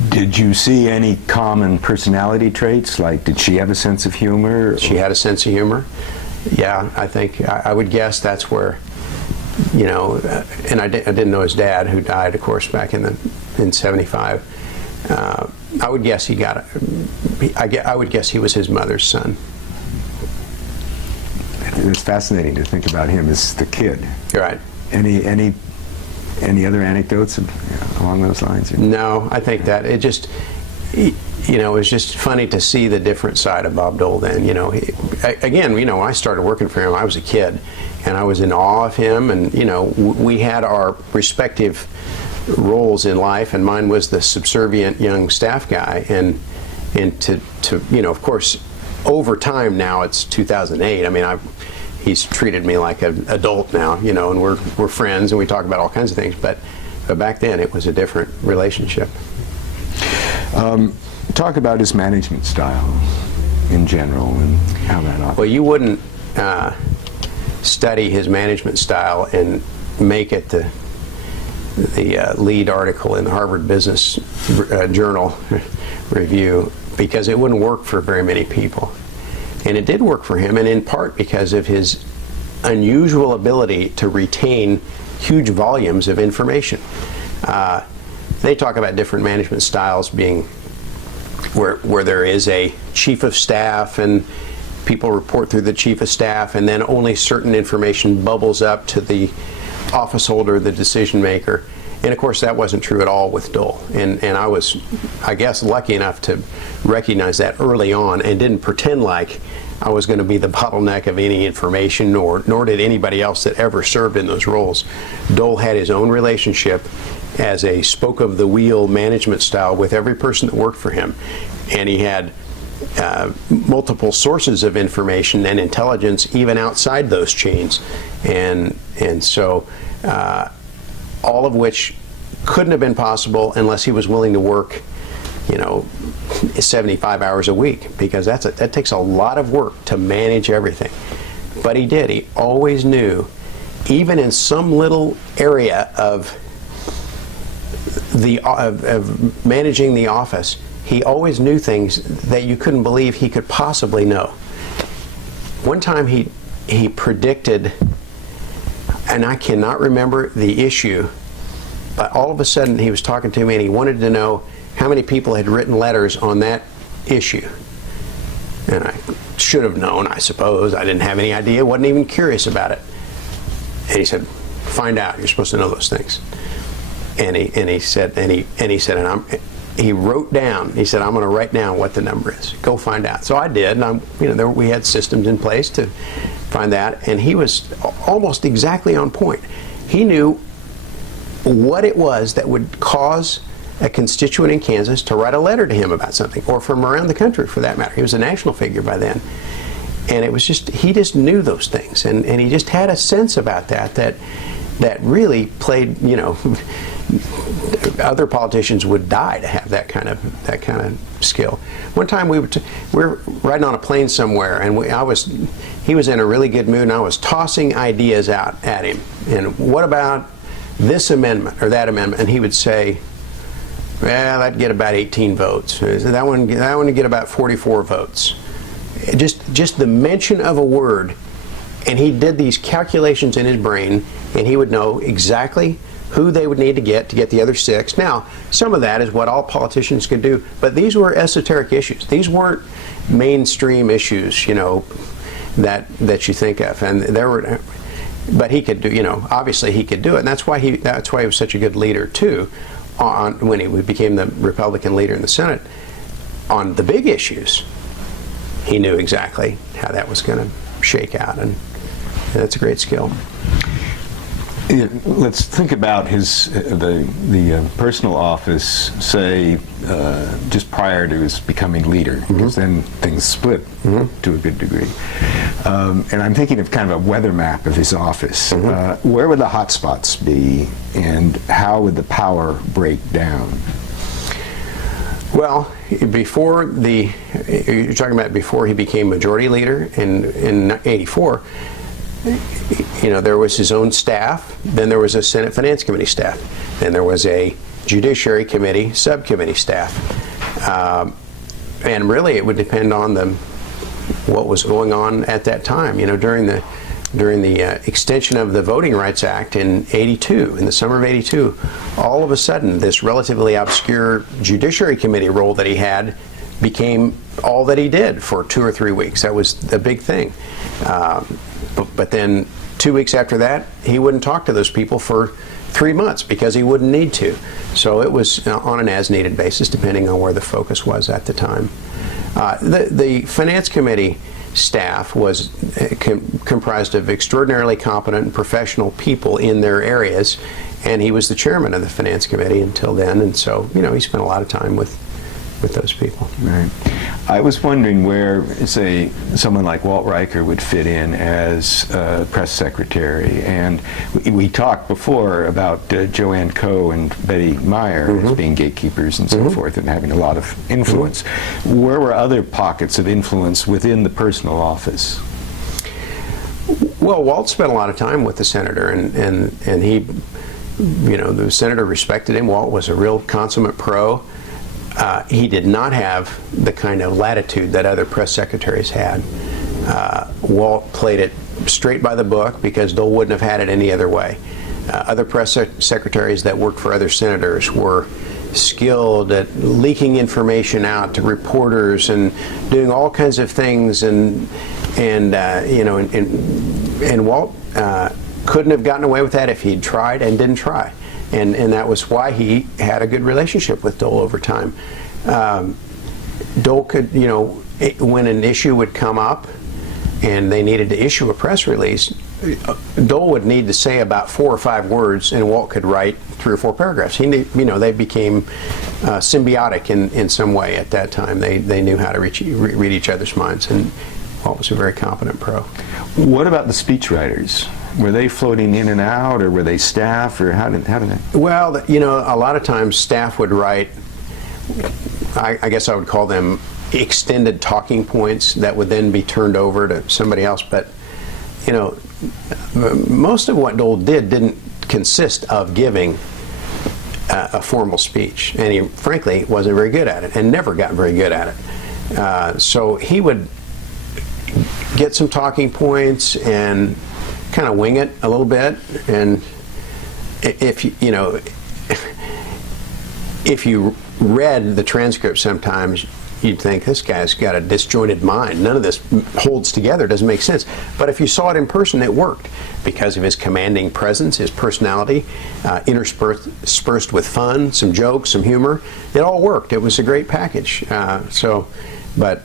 Did you see any common personality traits? Like, did she have a sense of humor? She had a sense of humor. Yeah, I think I would guess that's where, and I didn't know his dad, who died, of course, back in '75. I would guess I would guess he was his mother's son. It's fascinating to think about him as the kid. You're right. Any other anecdotes along those lines? No, I think that it you know, it was just funny to see the different side of Bob Dole then. You know, again, you know, when I started working for him, I was a kid, and I was in awe of him, and, you know, we had our respective roles in life, and mine was the subservient young staff guy, and to you know, of course, over time now, it's 2008, I mean, he's treated me like an adult now, you know, and we're friends, and we talk about all kinds of things, but back then it was a different relationship. Talk about his management style in general and how that operates. Well, you wouldn't study his management style and make it the lead article in the Harvard Business Journal Review, because it wouldn't work for very many people. And it did work for him, and in part because of his unusual ability to retain huge volumes of information. They talk about different management styles being where there is a chief of staff and people report through the chief of staff, and then only certain information bubbles up to the office holder, the decision maker. And of course that wasn't true at all with Dole. And I was, I guess, lucky enough to recognize that early on and didn't pretend like I was going to be the bottleneck of any information, nor did anybody else that ever served in those roles. Dole had his own relationship as a spoke of the wheel management style with every person that worked for him, and he had multiple sources of information and intelligence even outside those chains, and so all of which couldn't have been possible unless he was willing to work, you know, 75 hours a week, because that takes a lot of work to manage everything. But he did. He always knew, even in some little area of managing the office, he always knew things that you couldn't believe he could possibly know. One time he predicted, and I cannot remember the issue, but all of a sudden he was talking to me and he wanted to know how many people had written letters on that issue. And I should have known, I suppose. I didn't have any idea, wasn't even curious about it. And he said, "Find out. You're supposed to know those things." And he said, he wrote down. He said, "I'm going to write down what the number is. Go find out." So I did, and we had systems in place to find that. And he was almost exactly on point. He knew what it was that would cause a constituent in Kansas to write a letter to him about something, or from around the country for that matter. He was a national figure by then. And it was just, he just knew those things, and he just had a sense about that really played, you know, other politicians would die to have that kind of skill. One time we were riding on a plane somewhere, and he was in a really good mood, and I was tossing ideas out at him. And what about this amendment or that amendment? And he would say, "Well, that'd get about 18 votes. That one would get about 44 votes." Just the mention of a word, and he did these calculations in his brain, and he would know exactly who they would need to get the other 6. Now, some of that is what all politicians could do, but these were esoteric issues. These weren't mainstream issues, you know, that you think of, and there were. But he could do, you know, obviously he could do it, and that's why he was such a good leader too. When he became the Republican leader in the Senate, on the big issues, he knew exactly how that was going to shake out, and that's a great skill. Let's think about the personal office, say, just prior to his becoming leader, because then things split to a good degree. And I'm thinking of kind of a weather map of his office. Where would the hot spots be, and how would the power break down? Well, you're talking about before he became majority leader in '84. You know, there was his own staff, then there was a Senate Finance Committee staff, then there was a Judiciary Committee subcommittee staff, and really it would depend on what was going on at that time. You know, during the extension of the Voting Rights Act in '82, in the summer of '82, all of a sudden this relatively obscure Judiciary Committee role that he had became all that he did for 2 or 3 weeks. That was the big thing. But then 2 weeks after that, he wouldn't talk to those people for 3 months because he wouldn't need to. So it was on an as-needed basis, depending on where the focus was at the time. The Finance Committee staff was comprised of extraordinarily competent and professional people in their areas, and he was the chairman of the Finance Committee until then, and so, you know, he spent a lot of time with those people. Right. I was wondering where, say, someone like Walt Riker would fit in as press secretary, and we talked before about Joanne Coe and Betty Meyer as being gatekeepers and so forth, and having a lot of influence. Where were other pockets of influence within the personal office? Well, Walt spent a lot of time with the senator, and he, you know, the senator respected him. Walt was a real consummate pro. He did not have the kind of latitude that other press secretaries had. Walt played it straight by the book because Dole wouldn't have had it any other way. Other press secretaries that worked for other senators were skilled at leaking information out to reporters and doing all kinds of things, and you know, and Walt couldn't have gotten away with that if he'd tried and didn't try. And that was why he had a good relationship with Dole over time. Dole could, you know, when an issue would come up and they needed to issue a press release, Dole would need to say about 4 or 5 words, and Walt could write 3 or 4 paragraphs. He knew, you know, they became symbiotic in some way at that time. They knew how to read each other's minds, and Walt was a very competent pro. What about the speechwriters? Were they floating in and out, or were they staff, or how did they? Well, you know, a lot of times staff would write, I guess I would call them extended talking points that would then be turned over to somebody else. But, you know, most of what Dole did didn't consist of giving a formal speech, and he frankly wasn't very good at it and never got very good at it. So he would get some talking points and kind of wing it a little bit, and if you read the transcript, sometimes you'd think this guy's got a disjointed mind. None of this holds together, doesn't make sense. But if you saw it in person, it worked because of his commanding presence, his personality, interspersed with fun, some jokes, some humor. It all worked. It was a great package. But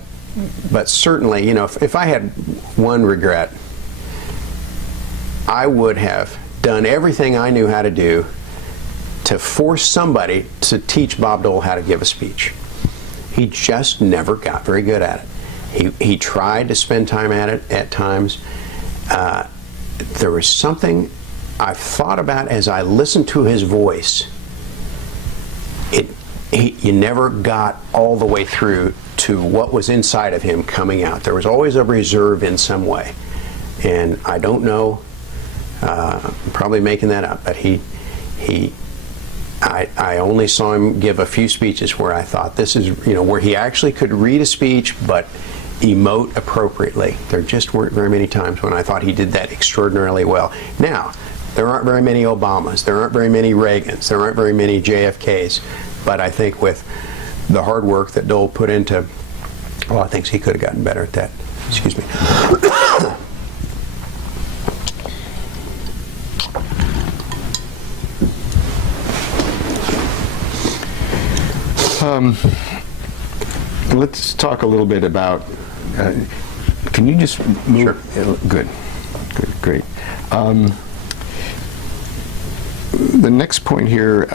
certainly, you know, if I had one regret, I would have done everything I knew how to do to force somebody to teach Bob Dole how to give a speech. He just never got very good at it. He tried to spend time at it at times. There was something I've thought about as I listened to his voice. You never got all the way through to what was inside of him coming out. There was always a reserve in some way. And I don't know, I'm probably making that up, but I only saw him give a few speeches where I thought this is, you know, where he actually could read a speech but emote appropriately. There just weren't very many times when I thought he did that extraordinarily well. Now, there aren't very many Obamas, there aren't very many Reagans, there aren't very many JFKs, but I think with the hard work that Dole put into a lot of things, he could have gotten better at that. Excuse me. Let's talk a little bit about, can you just move? Sure. Good, great. The next point here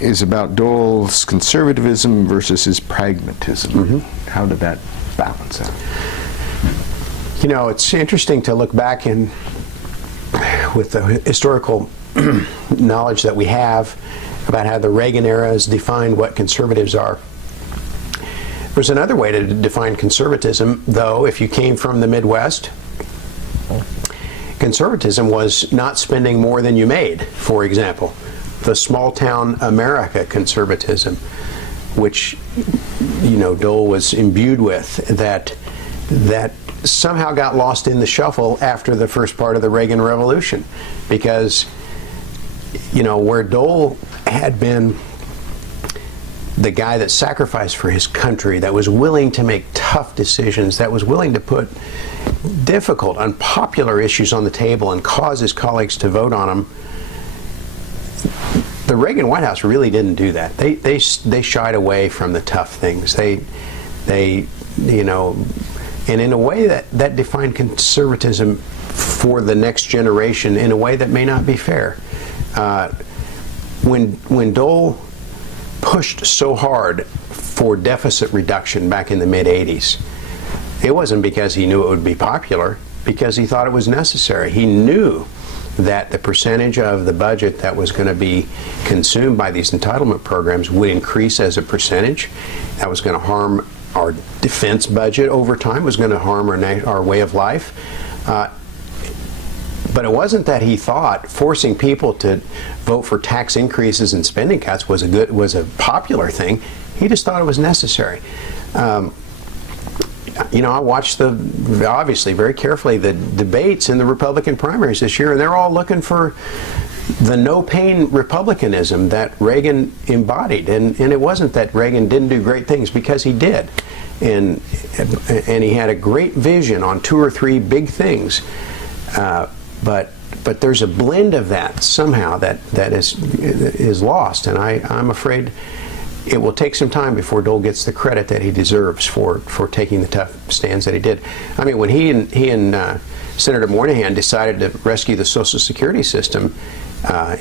is about Dole's conservatism versus his pragmatism. How did that balance out? You know, it's interesting to look back in with the historical knowledge that we have about how the Reagan era has defined what conservatives are. There's another way to define conservatism, though. If you came from the Midwest, conservatism was not spending more than you made, for example. The small town America conservatism, which, you know, Dole was imbued with, that somehow got lost in the shuffle after the first part of the Reagan Revolution. Because, you know, where Dole had been the guy that sacrificed for his country, that was willing to make tough decisions, that was willing to put difficult, unpopular issues on the table and cause his colleagues to vote on them, the Reagan White House really didn't do that. They shied away from the tough things. They you know, and in a way that defined conservatism for the next generation in a way that may not be fair. When Dole pushed so hard for deficit reduction back in the mid-'80s, it wasn't because he knew it would be popular, because he thought it was necessary. He knew that the percentage of the budget that was going to be consumed by these entitlement programs would increase as a percentage. That was going to harm our defense budget over time, was going to harm our way of life. But it wasn't that he thought forcing people to vote for tax increases and spending cuts was a popular thing. He just thought it was necessary. You know, I watched obviously very carefully the debates in the Republican primaries this year, and they're all looking for the no-pain republicanism that Reagan embodied. And it wasn't that Reagan didn't do great things, because he did. And he had a great vision on 2 or 3 big things. But there's a blend of that somehow that is lost, and I'm afraid it will take some time before Dole gets the credit that he deserves for taking the tough stands that he did. I mean, when he and Senator Moynihan decided to rescue the Social Security system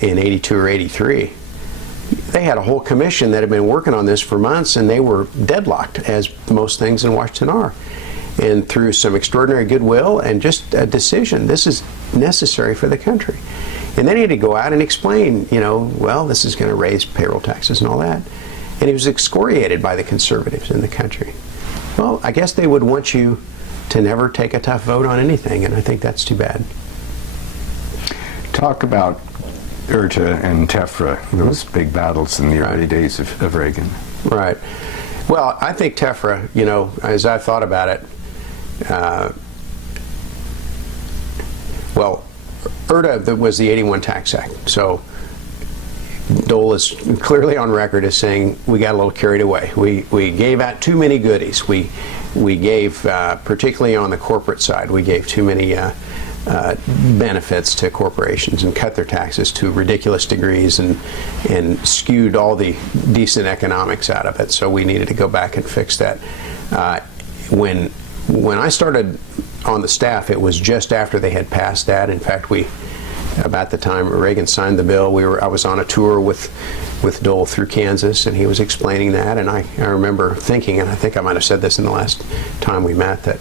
in '82 or '83, they had a whole commission that had been working on this for months, and they were deadlocked, as most things in Washington are. And through some extraordinary goodwill and just a decision, this is necessary for the country. And then he had to go out and explain, you know, well, this is going to raise payroll taxes and all that. And he was excoriated by the conservatives in the country. Well, I guess they would want you to never take a tough vote on anything, and I think that's too bad. Talk about IRTA and TEFRA, those big battles in the early days of Reagan. Right. Well, I think TEFRA, you know, as I thought about it, well, IRTA was the '81 Tax Act. So Dole is clearly on record as saying we got a little carried away. We gave out too many goodies. We gave, particularly on the corporate side, we gave too many benefits to corporations and cut their taxes to ridiculous degrees and skewed all the decent economics out of it. So we needed to go back and fix that. When I started on the staff, it was just after they had passed that. In fact, about the time Reagan signed the bill, I was on a tour with Dole through Kansas, and he was explaining that, and I remember thinking, and I think I might have said this in the last time we met, that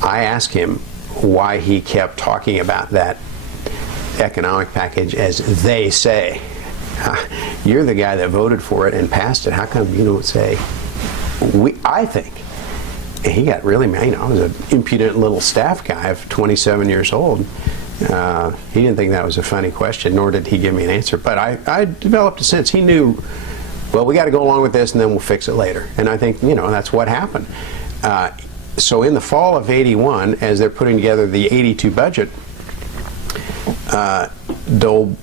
I asked him why he kept talking about that economic package as they say. You're the guy that voted for it and passed it. How come you don't say, I think? And he got really mad. You know, I was an impudent little staff guy of 27 years old. He didn't think that was a funny question, nor did he give me an answer. But I developed a sense. He knew, well, we got to go along with this, and then we'll fix it later. And I think, you know, that's what happened. So in the fall of '81, as they're putting together the '82 budget, Dole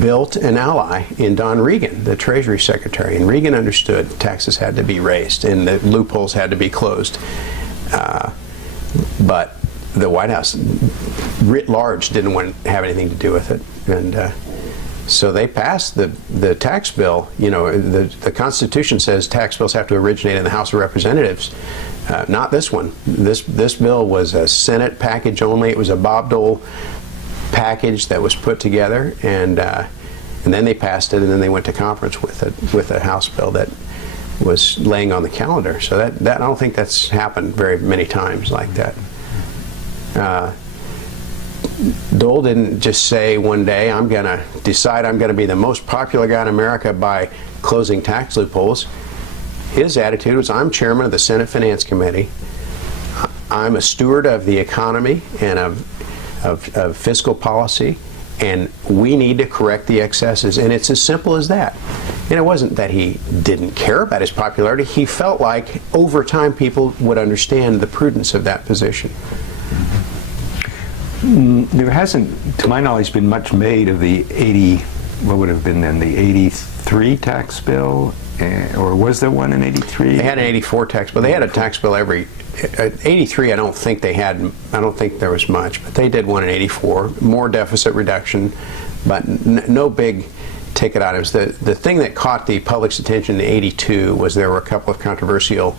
built an ally in Don Reagan, the Treasury Secretary, and Reagan understood taxes had to be raised and the loopholes had to be closed. But the White House, writ large, didn't want to have anything to do with it, and so they passed the tax bill. You know, the Constitution says tax bills have to originate in the House of Representatives. Not this one. This bill was a Senate package only. It was a Bob Dole package that was put together, and then they passed it, and then they went to conference with a House bill that was laying on the calendar. So that I don't think that's happened very many times like that. Dole didn't just say one day, I'm going to decide I'm going to be the most popular guy in America by closing tax loopholes. His attitude was, I'm chairman of the Senate Finance Committee. I'm a steward of the economy and of fiscal policy, and we need to correct the excesses. And it's as simple as that. And it wasn't that he didn't care about his popularity. He felt like over time people would understand the prudence of that position. There hasn't, to my knowledge, been much made of the what would have been then, the '83 tax bill, or was there one in '83? They had an '84 tax bill. They had a tax bill every '83, I don't think there was much, but they did one in '84. More deficit reduction, but no big ticket items. The thing that caught the public's attention in '82 was there were a couple of controversial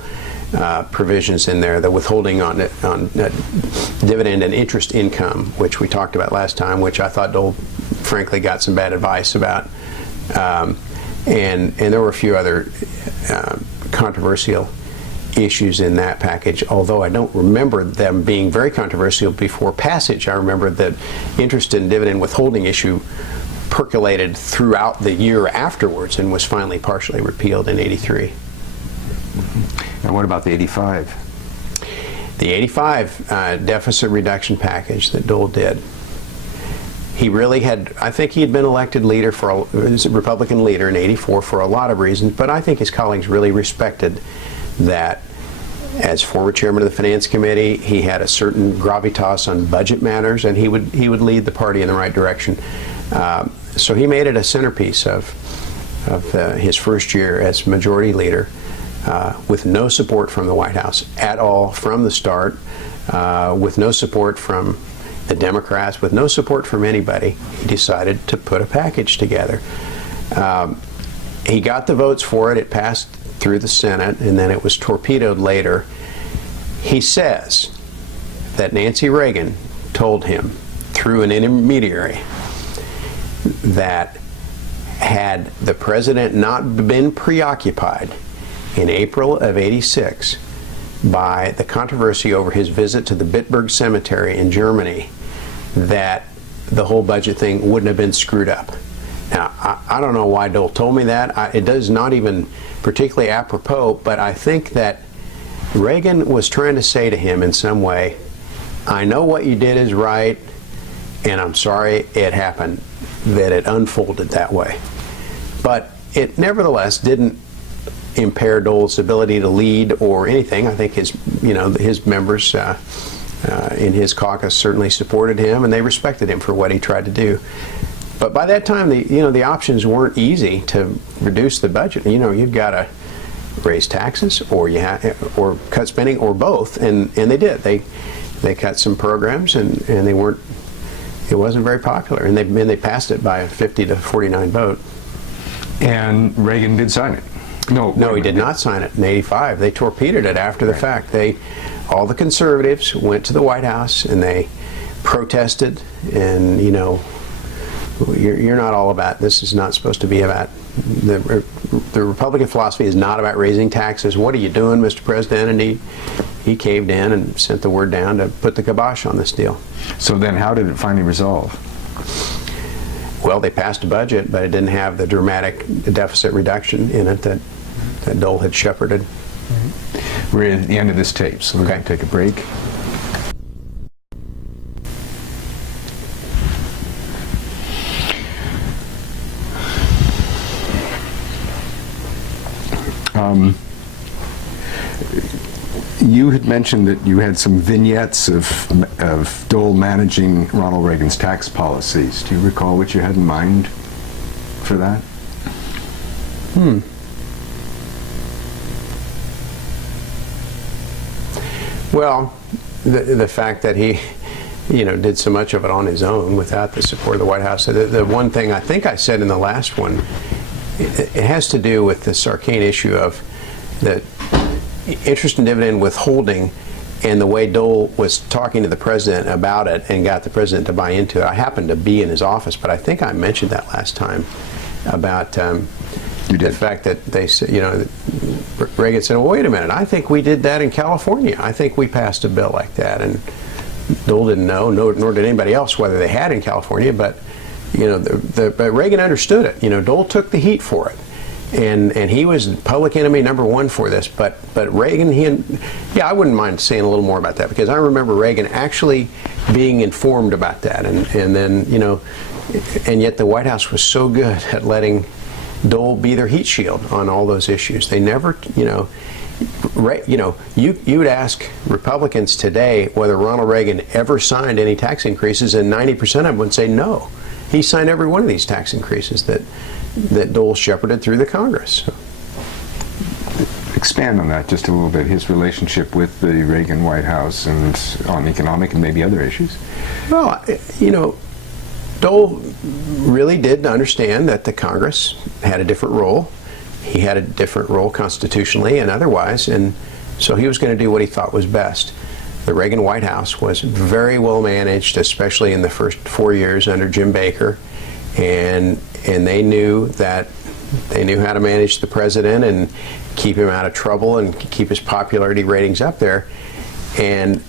provisions in there, the withholding on dividend and interest income, which we talked about last time, which I thought Dole, frankly, got some bad advice about. And there were a few other controversial issues in that package, although I don't remember them being very controversial before passage. I remember the interest and dividend withholding issue percolated throughout the year afterwards and was finally partially repealed in '83. And what about the 85? The '85 deficit reduction package that Dole did, he really had, I think he had been elected leader as a Republican leader in '84 for a lot of reasons, but I think his colleagues really respected that. As former chairman of the Finance Committee, he had a certain gravitas on budget matters, and he would lead the party in the right direction. So he made it a centerpiece of his first year as majority leader, with no support from the White House at all from the start, with no support from the Democrats, with no support from anybody. He decided to put a package together. He got the votes for it. It passed through the Senate, and then it was torpedoed later. He says that Nancy Reagan told him through an intermediary that had the president not been preoccupied in April of '86 by the controversy over his visit to the Bitburg Cemetery in Germany, that the whole budget thing wouldn't have been screwed up. Now, I don't know why Dole told me that. It does not even particularly apropos, but I think that Reagan was trying to say to him in some way, I know what you did is right, and I'm sorry it happened, that it unfolded that way. But it nevertheless didn't impair Dole's ability to lead or anything. I think his members in his caucus certainly supported him, and they respected him for what he tried to do. But by that time, the options weren't easy to reduce the budget. You've got to raise taxes, or or cut spending, or both, and they did. They cut some programs, and they weren't. It wasn't very popular, and they passed it by a 50 to 49 vote. And Reagan did sign it. No, he did not sign it in '85. They torpedoed it after the fact. All the conservatives went to the White House and they protested, and you're not all about, this is not supposed to be about, the Republican philosophy is not about raising taxes. What are you doing, Mr. President? And he caved in and sent the word down to put the kibosh on this deal. So then how did it finally resolve? Well, they passed a budget, but it didn't have the dramatic deficit reduction in it that Dole had shepherded. We're at the end of this tape, so we're going to take a break. You had mentioned that you had some vignettes of Dole managing Ronald Reagan's tax policies. Do you recall what you had in mind for that? Well, the fact that he, did so much of it on his own without the support of the White House. The one thing I think I said in the last one, it has to do with this arcane issue of the interest and dividend withholding, and the way Dole was talking to the president about it and got the president to buy into it. I happened to be in his office, but I think I mentioned that last time about the fact that they said, Reagan said, well, wait a minute, I think we did that in California. I think we passed a bill like that. And Dole didn't know, nor did anybody else, whether they had in California, but but Reagan understood it. Dole took the heat for it. And he was public enemy number one for this, but Reagan, I wouldn't mind saying a little more about that, because I remember Reagan actually being informed about that, and then and yet the White House was so good at letting Dole be their heat shield on all those issues. They never, you would ask Republicans today whether Ronald Reagan ever signed any tax increases, and 90% of them would say no. He signed every one of these tax increases that Dole shepherded through the Congress. expand on that just a little bit, his relationship with the Reagan White House and on economic and maybe other issues. Well, you know, Dole really did understand that the Congress had a different role. He had a different role constitutionally and otherwise, and so he was going to do what he thought was best. The Reagan White House was very well managed, especially in the first 4 years under Jim Baker, and they knew how to manage the president and keep him out of trouble and keep his popularity ratings up there. And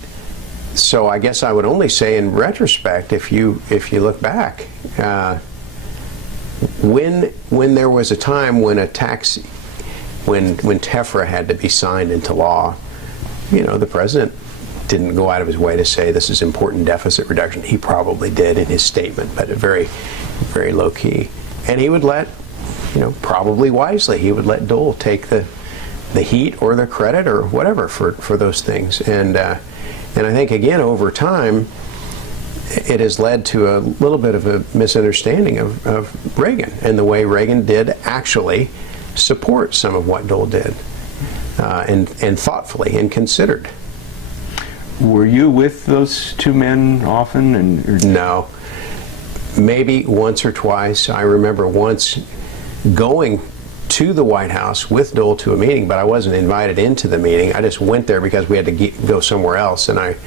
so I guess I would only say, in retrospect, if you look back, when there was a time when when TEFRA had to be signed into law, you know, the president didn't go out of his way to say this is important deficit reduction. He probably did in his statement, but very, very low key. And he would let, you know, probably wisely, he would let Dole take the heat or the credit or whatever for those things. And I think, again, over time, it has led to a little bit of a misunderstanding of Reagan and the way Reagan did actually support some of what Dole did, and thoughtfully and considered. Were you with those two men often? No, maybe once or twice. I remember once going to the White House with Dole to a meeting, but I wasn't invited into the meeting. I just went there because we had to go somewhere else, and I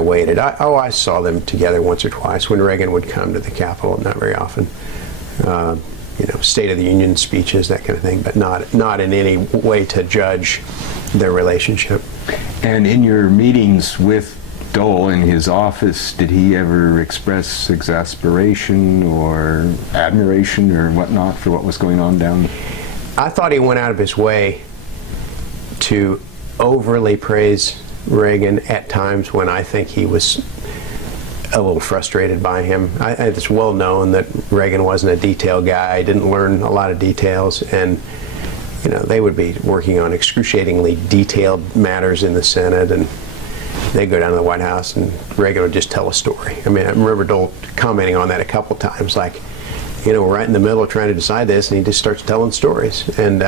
waited. I saw them together once or twice when Reagan would come to the Capitol. Not very often. You know, State of the Union speeches, that kind of thing, but not in any way to judge their relationship. And in your meetings with Dole in his office, did he ever express exasperation or admiration or whatnot for what was going on down there? I thought he went out of his way to overly praise Reagan at times when I think he was a little frustrated by him. It's well known that Reagan wasn't a detail guy, didn't learn a lot of details, and you know, they would be working on excruciatingly detailed matters in the Senate, and they'd go down to the White House and Reagan would just tell a story. I mean, I remember Dole commenting on that a couple of times, like, you know, we're right in the middle of trying to decide this, and he just starts telling stories. And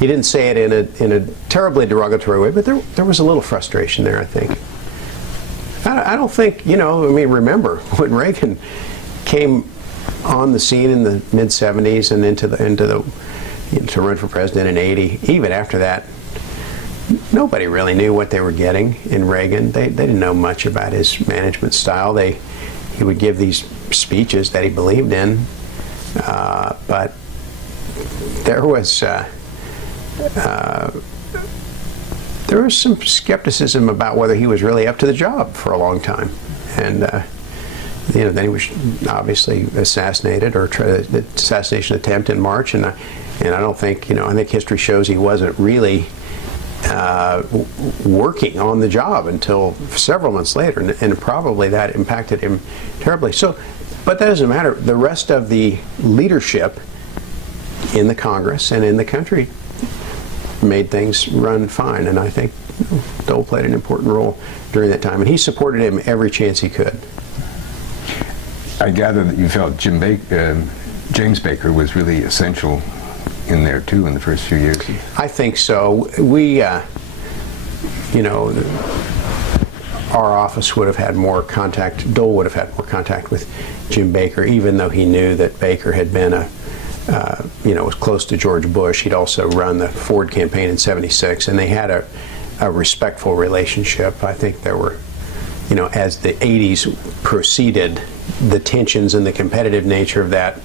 he didn't say it in a terribly derogatory way, but there was a little frustration there, I think. I don't think, you know, I mean, remember when Reagan came on the scene in the mid-70s and into the to run for president in '80, even after that, nobody really knew what they were getting in Reagan. They didn't know much about his management style. He would give these speeches that he believed in, but there was some skepticism about whether he was really up to the job for a long time. And you know, then he was obviously assassinated, or the assassination attempt in March, and I don't think, you know, I think history shows he wasn't really working on the job until several months later, and probably that impacted him terribly. So, but that doesn't matter. The rest of the leadership in the Congress and in the country made things run fine, and I think Dole played an important role during that time, and he supported him every chance he could. I gather that you felt James Baker was really essential in there too in the first few years. I think so. We, you know, our office would have had more contact. Dole would have had more contact with Jim Baker, even though he knew that Baker had been you know, was close to George Bush. He'd also run the Ford campaign in '76, and they had a respectful relationship. I think there were, you know, as the '80s proceeded, the tensions and the competitive nature of that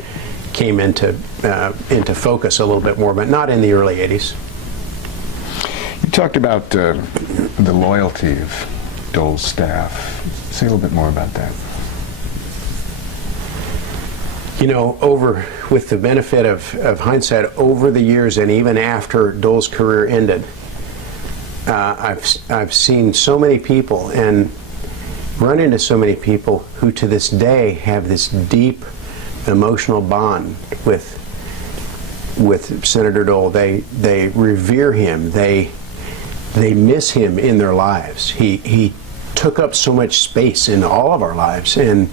came into focus a little bit more, but not in the early '80s. You talked about the loyalty of Dole's staff. Say a little bit more about that. You know, with the benefit of hindsight, over the years and even after Dole's career ended, I've seen so many people and run into so many people who to this day have this deep emotional bond with Senator Dole. They revere him. They miss him in their lives. He took up so much space in all of our lives, and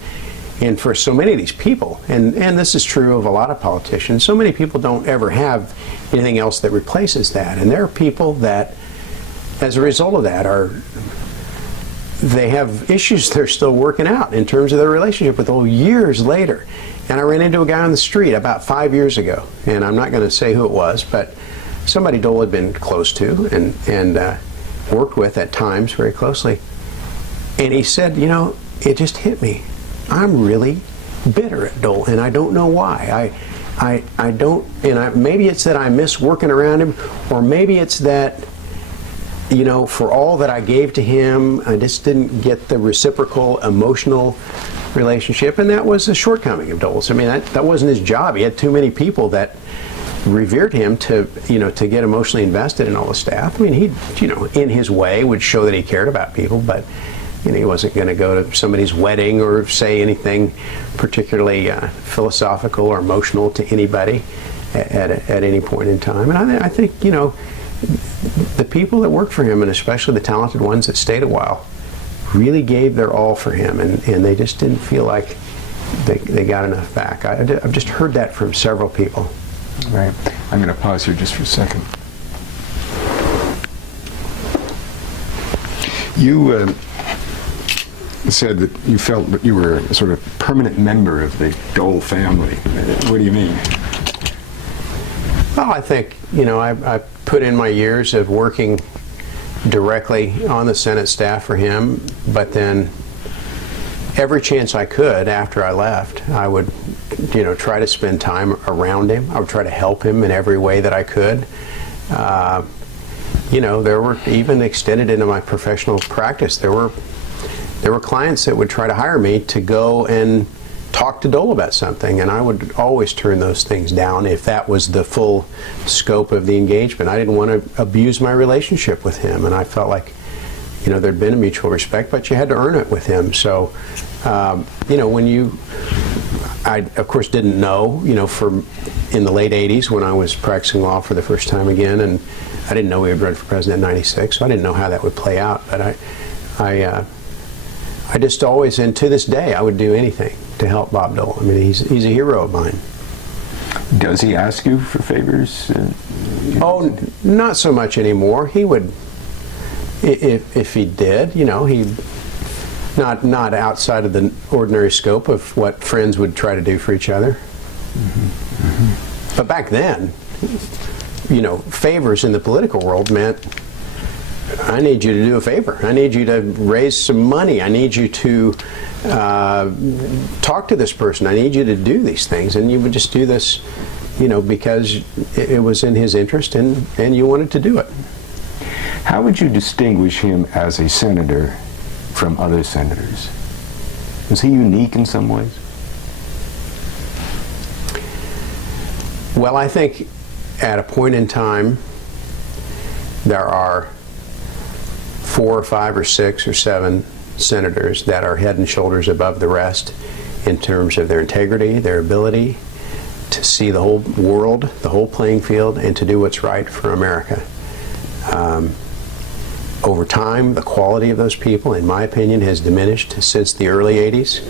And for so many of these people, and this is true of a lot of politicians, so many people don't ever have anything else that replaces that. And there are people that, as a result of that, they have issues they're still working out in terms of their relationship with Dole years later. And I ran into a guy on the street about 5 years ago, and I'm not going to say who it was, but somebody Dole had been close to and worked with at times very closely. And he said, you know, it just hit me. I'm really bitter at Dole, and I don't know why. I don't, and maybe it's that I miss working around him, or maybe it's that, you know, for all that I gave to him, I just didn't get the reciprocal emotional relationship, and that was a shortcoming of Dole's. I mean, that wasn't his job. He had too many people that revered him to, you know, to get emotionally invested in all the staff. I mean, he, you know, in his way would show that he cared about people, but you know, he wasn't going to go to somebody's wedding or say anything particularly philosophical or emotional to anybody at any point in time. And I think, you know, the people that worked for him, and especially the talented ones that stayed a while, really gave their all for him, and they just didn't feel like they got enough back. I've just heard that from several people. Right. I'm going to pause here just for a second. You said that you felt that you were a sort of permanent member of the Dole family. What do you mean? Well, I think, you know, I put in my years of working directly on the Senate staff for him, but then every chance I could after I left, I would, you know, try to spend time around him. I would try to help him in every way that I could. You know, there were, even extended into my professional practice, there were clients that would try to hire me to go and talk to Dole about something, and I would always turn those things down if that was the full scope of the engagement. I didn't want to abuse my relationship with him, and I felt like, you know, there'd been a mutual respect, but you had to earn it with him. So, you know, I of course didn't know, you know, in the late 80s when I was practicing law for the first time again, and I didn't know he would run for president in '96, so I didn't know how that would play out, but I just always, and to this day, I would do anything to help Bob Dole. I mean, he's a hero of mine. Does he ask you for favors? Oh, not so much anymore. He would, if he did, you know, he not outside of the ordinary scope of what friends would try to do for each other. Mm-hmm. Mm-hmm. But back then, you know, favors in the political world meant, I need you to do a favor. I need you to raise some money. I need you to talk to this person. I need you to do these things. And you would just do this, you know, because it was in his interest and you wanted to do it. How would you distinguish him as a senator from other senators? Was he unique in some ways? Well, I think at a point in time, there are 4 or 5 or 6 or 7 senators that are head and shoulders above the rest in terms of their integrity, their ability to see the whole world, the whole playing field, and to do what's right for America. Over time, the quality of those people, in my opinion, has diminished since the early 80s.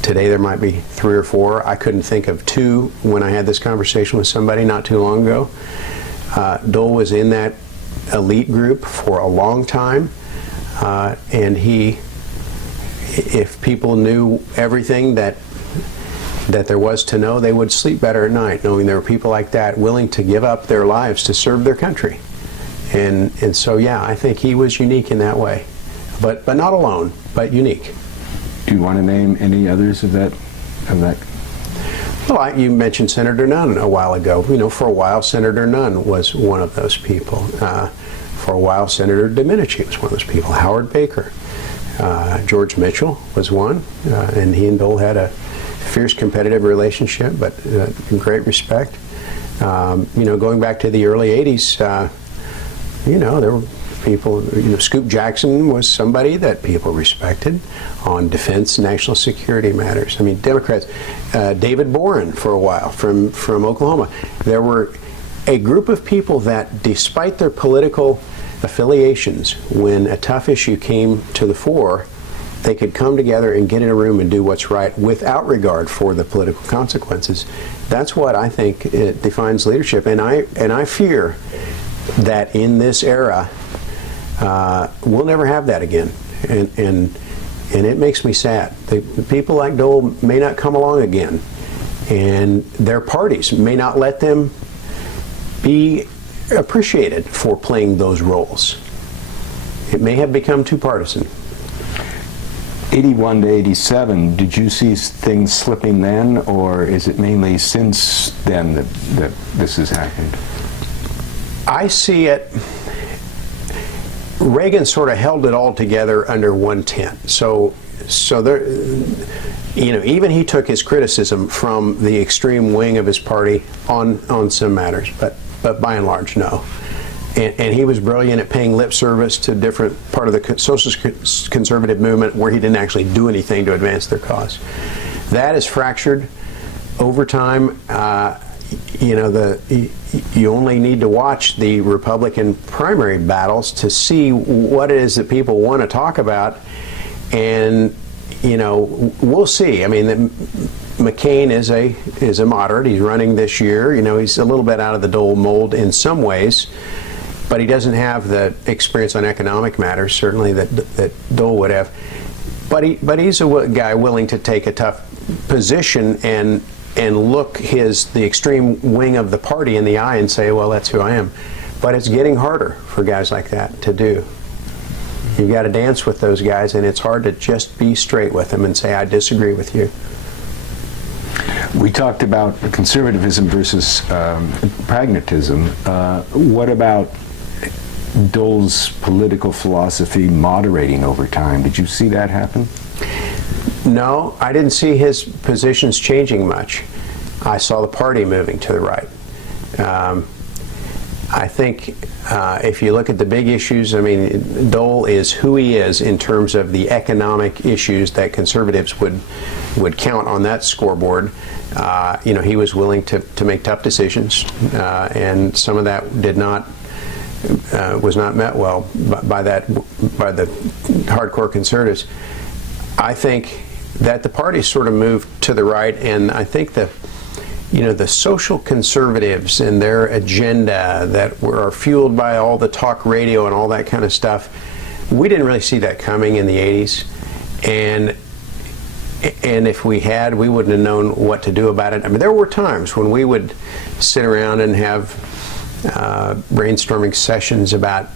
Today there might be 3 or 4. I couldn't think of 2 when I had this conversation with somebody not too long ago. Dole was in that elite group for a long time, and if people knew everything that there was to know, they would sleep better at night, knowing there were people like that willing to give up their lives to serve their country. And so, yeah, I think he was unique in that way, but not alone, but unique. Do you want to name any others of that? Well, you mentioned Senator Nunn a while ago. You know, for a while, Senator Nunn was one of those people. For a while, Senator Domenici was one of those people. Howard Baker. George Mitchell was one, and he and Dole had a fierce competitive relationship, but in great respect. You know, going back to the early 80s, you know, there were people, you know, Scoop Jackson was somebody that people respected on defense, national security matters. I mean, Democrats, David Boren for a while from Oklahoma. There were a group of people that, despite their political affiliations, when a tough issue came to the fore, they could come together and get in a room and do what's right without regard for the political consequences. That's what I think it defines leadership, and I fear that in this era we'll never have that again, and it makes me sad. The people like Dole may not come along again, and their parties may not let them be appreciated for playing those roles. It may have become too partisan. 81 to 87, did you see things slipping then, or is it mainly since then that this has happened? I see it. Reagan sort of held it all together under one tent. So there, even he took his criticism from the extreme wing of his party on some matters, but by and large, no. And he was brilliant at paying lip service to different part of the social conservative movement where he didn't actually do anything to advance their cause. That is fractured over time. You only need to watch the Republican primary battles to see what it is that people want to talk about, and we'll see. I mean, McCain is a moderate. He's running this year. He's a little bit out of the Dole mold in some ways, but he doesn't have the experience on economic matters, certainly, that Dole would have. But he's a guy willing to take a tough position and look the extreme wing of the party in the eye and say, well, that's who I am. But it's getting harder for guys like that to do. You've got to dance with those guys, and it's hard to just be straight with them and say, I disagree with you. We talked about conservatism versus pragmatism. What about Dole's political philosophy moderating over time? Did you see that happen? No, I didn't see his positions changing much. I saw the party moving to the right. I think if you look at the big issues, I mean, Dole is who he is in terms of the economic issues that conservatives would count on that scoreboard. He was willing to make tough decisions, and some of that was not met well by the hardcore conservatives. I think that the party sort of moved to the right, and I think the social conservatives and their agenda that are fueled by all the talk radio and all that kind of stuff, we didn't really see that coming in the 80s, and if we had, we wouldn't have known what to do about it. I mean, there were times when we would sit around and have brainstorming sessions about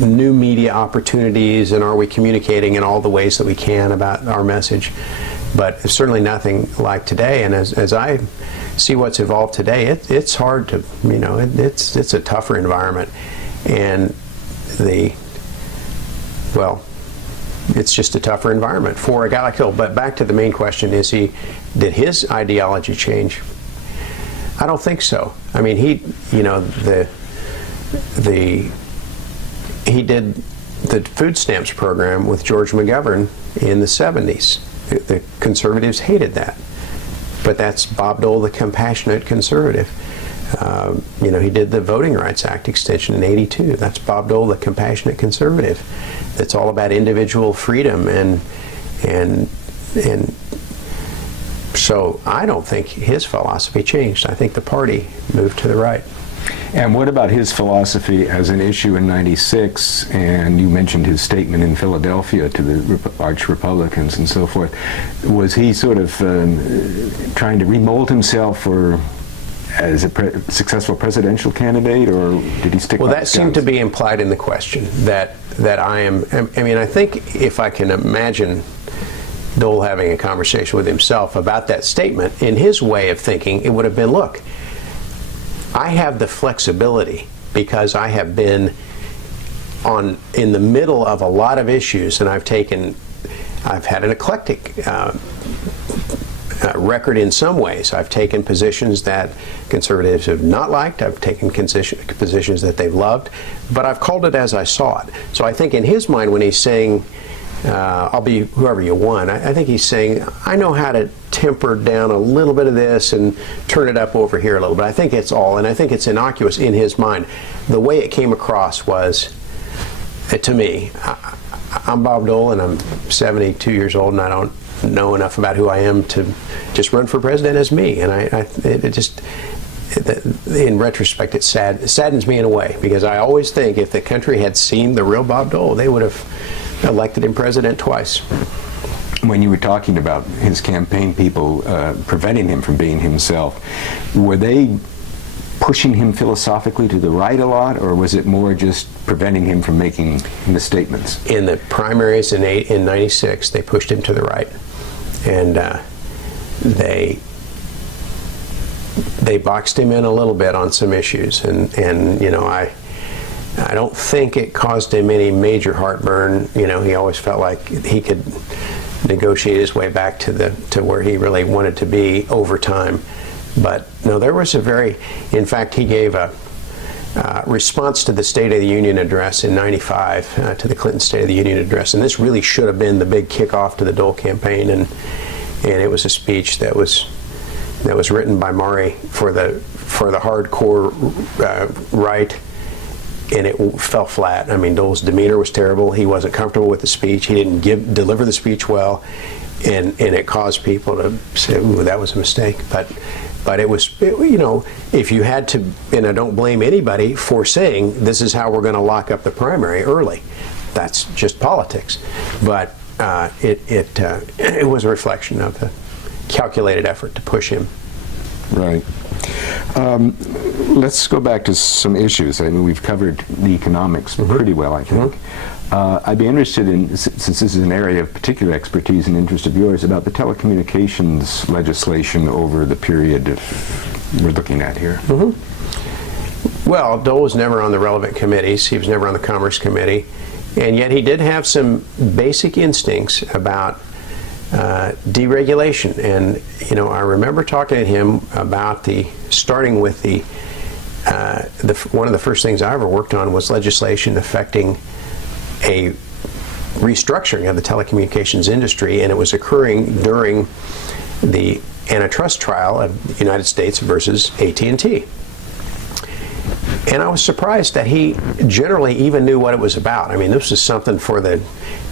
new media opportunities and are we communicating in all the ways that we can about our message, but it's certainly nothing like today. And as I see what's evolved today, it's hard to, it's a tougher environment, and it's just a tougher environment for a guy like Dole. But back to the main question, did his ideology change? I don't think so. I mean, he did the food stamps program with George McGovern in the 70s. The conservatives hated that. But that's Bob Dole, the compassionate conservative. He did the Voting Rights Act extension in '82. That's Bob Dole, the compassionate conservative. It's all about individual freedom, and so I don't think his philosophy changed. I think the party moved to the right. And what about his philosophy as an issue in '96? And you mentioned his statement in Philadelphia to the arch Republicans and so forth. Was he sort of trying to remold himself as a successful presidential candidate, or did he stick? Well, that seemed to be implied in the question. That I am. I mean, I think if I can imagine Dole having a conversation with himself about that statement, in his way of thinking, it would have been, look, I have the flexibility because I have been in the middle of a lot of issues, and I've had an eclectic record in some ways. I've taken positions that conservatives have not liked. I've taken positions that they've loved, but I've called it as I saw it. So I think in his mind, when he's saying, I'll be whoever you want, I think he's saying, I know how to temper down a little bit of this and turn it up over here a little bit. I think it's all, and I think it's innocuous in his mind. The way it came across was, to me, I'm Bob Dole, and I'm 72 years old, and I don't know enough about who I am to just run for president as me. And in retrospect, it saddens me in a way, because I always think if the country had seen the real Bob Dole, they would have elected him president twice. When you were talking about his campaign people preventing him from being himself, were they pushing him philosophically to the right a lot, or was it more just preventing him from making misstatements? In the primaries in '96, they pushed him to the right, and they boxed him in a little bit on some issues, and you know, I don't think it caused him any major heartburn. You know, he always felt like he could negotiate his way back to where he really wanted to be over time. But no, there was in fact, he gave a response to the State of the Union address in '95, to the Clinton State of the Union address, and this really should have been the big kickoff to the Dole campaign, and it was a speech that was written by Maury for the hardcore right, and it fell flat. I mean, Dole's demeanor was terrible. He wasn't comfortable with the speech. He didn't deliver the speech well, and it caused people to say, "Ooh, that was a mistake." But it was, you know, if you had to, and I don't blame anybody for saying this is how we're going to lock up the primary early. That's just politics. But it was a reflection of the calculated effort to push him. Right. Let's go back to some issues. I mean, we've covered the economics pretty well, I think. I'd be interested in, since this is an area of particular expertise and interest of yours, about the telecommunications legislation over the period we're looking at here. Well, Dole was never on the relevant committees. He was never on the Commerce Committee. And yet he did have some basic instincts about deregulation. And, you know, I remember talking to him about starting with one of the first things I ever worked on was legislation affecting a restructuring of the telecommunications industry, and it was occurring during the antitrust trial of the United States versus AT&T. And I was surprised that he generally even knew what it was about. I mean, this was something for the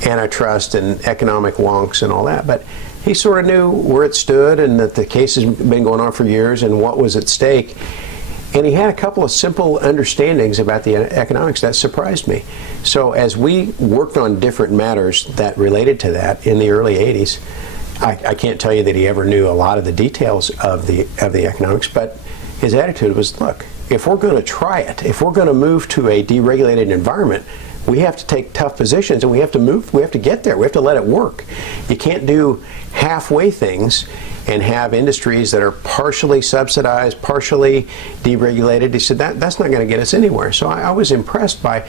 antitrust and economic wonks and all that, but he sort of knew where it stood and that the case has been going on for years and what was at stake. And he had a couple of simple understandings about the economics that surprised me. So as we worked on different matters that related to that in the early 80s, I can't tell you that he ever knew a lot of the details of the economics, but his attitude was, look, if we're going to try it, if we're going to move to a deregulated environment, we have to take tough positions and we have to get there. We have to let it work. You can't do halfway things and have industries that are partially subsidized, partially deregulated. He said that's not going to get us anywhere. So I was impressed by,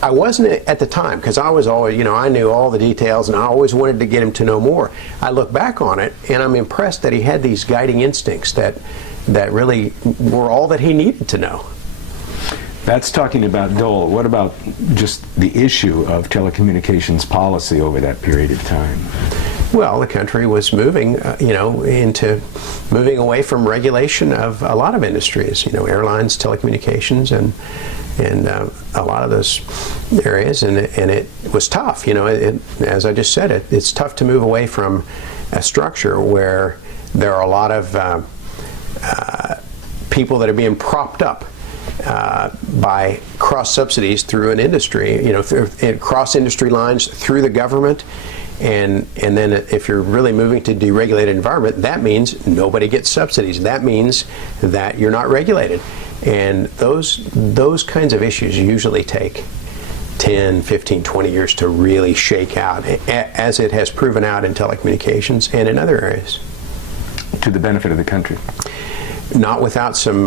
I wasn't at the time, because I was always, you know, I knew all the details and I always wanted to get him to know more. I look back on it and I'm impressed that he had these guiding instincts that really were all that he needed to know. That's talking about Dole. What about just the issue of telecommunications policy over that period of time? Well, the country was moving, moving away from regulation of a lot of industries, you know, airlines, telecommunications, and a lot of those areas, and it was tough. You know, as I just said, it's tough to move away from a structure where there are a lot of people that are being propped up by cross subsidies through an industry, you know, cross industry lines through the government. And then if you're really moving to deregulated environment, that means nobody gets subsidies. That means that you're not regulated. And those kinds of issues usually take 10, 15, 20 years to really shake out, as it has proven out in telecommunications and in other areas. To the benefit of the country. Not without some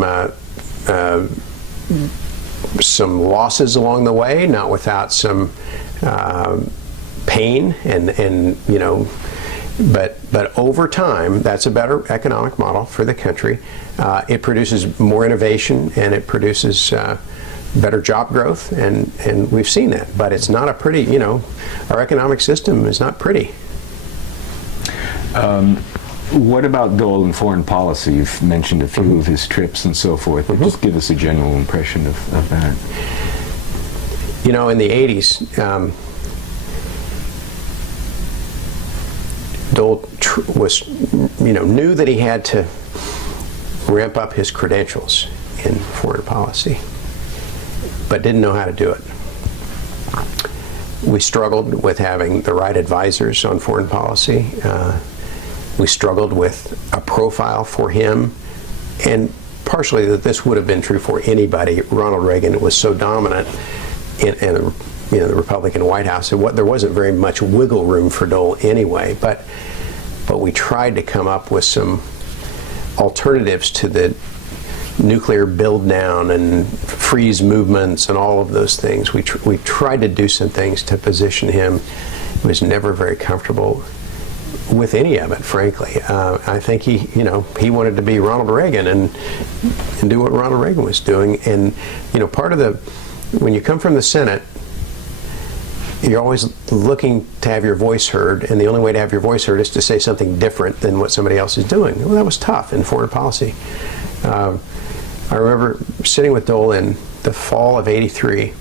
losses along the way, not without some pain, and you know, but over time, that's a better economic model for the country. It produces more innovation and it produces better job growth, and we've seen that. But it's not a pretty, you know, our economic system is not pretty. What about Dole and foreign policy? You've mentioned a few of his trips and so forth, but just give us a general impression of that. You know, in the 80s, Dole knew that he had to ramp up his credentials in foreign policy, but didn't know how to do it. We struggled with having the right advisors on foreign policy. We struggled with a profile for him, and partially that this would have been true for anybody. Ronald Reagan was so dominant in the Republican White House, there wasn't very much wiggle room for Dole anyway. But we tried to come up with some alternatives to the nuclear build down and freeze movements and all of those things. We tried to do some things to position him. He was never very comfortable with any of it, frankly. I think he wanted to be Ronald Reagan and do what Ronald Reagan was doing. And part of when you come from the Senate, you're always looking to have your voice heard, and the only way to have your voice heard is to say something different than what somebody else is doing. Well, that was tough in foreign policy. I remember sitting with Dole in the fall of '83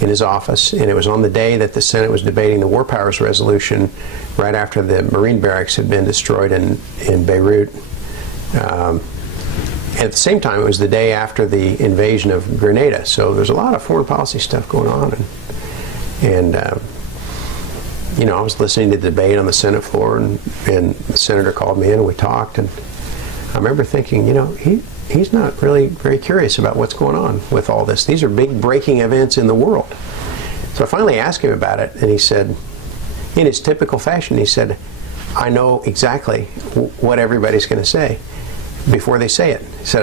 in his office, and it was on the day that the Senate was debating the War Powers Resolution right after the Marine barracks had been destroyed in Beirut. At the same time, it was the day after the invasion of Grenada, so there's a lot of foreign policy stuff going on. And I was listening to the debate on the Senate floor, and the senator called me in, and we talked, and I remember thinking, he's not really very curious about what's going on with all this. These are big breaking events in the world. So I finally asked him about it, and he said, in his typical fashion, he said, I know exactly what everybody's going to say before they say it. He said,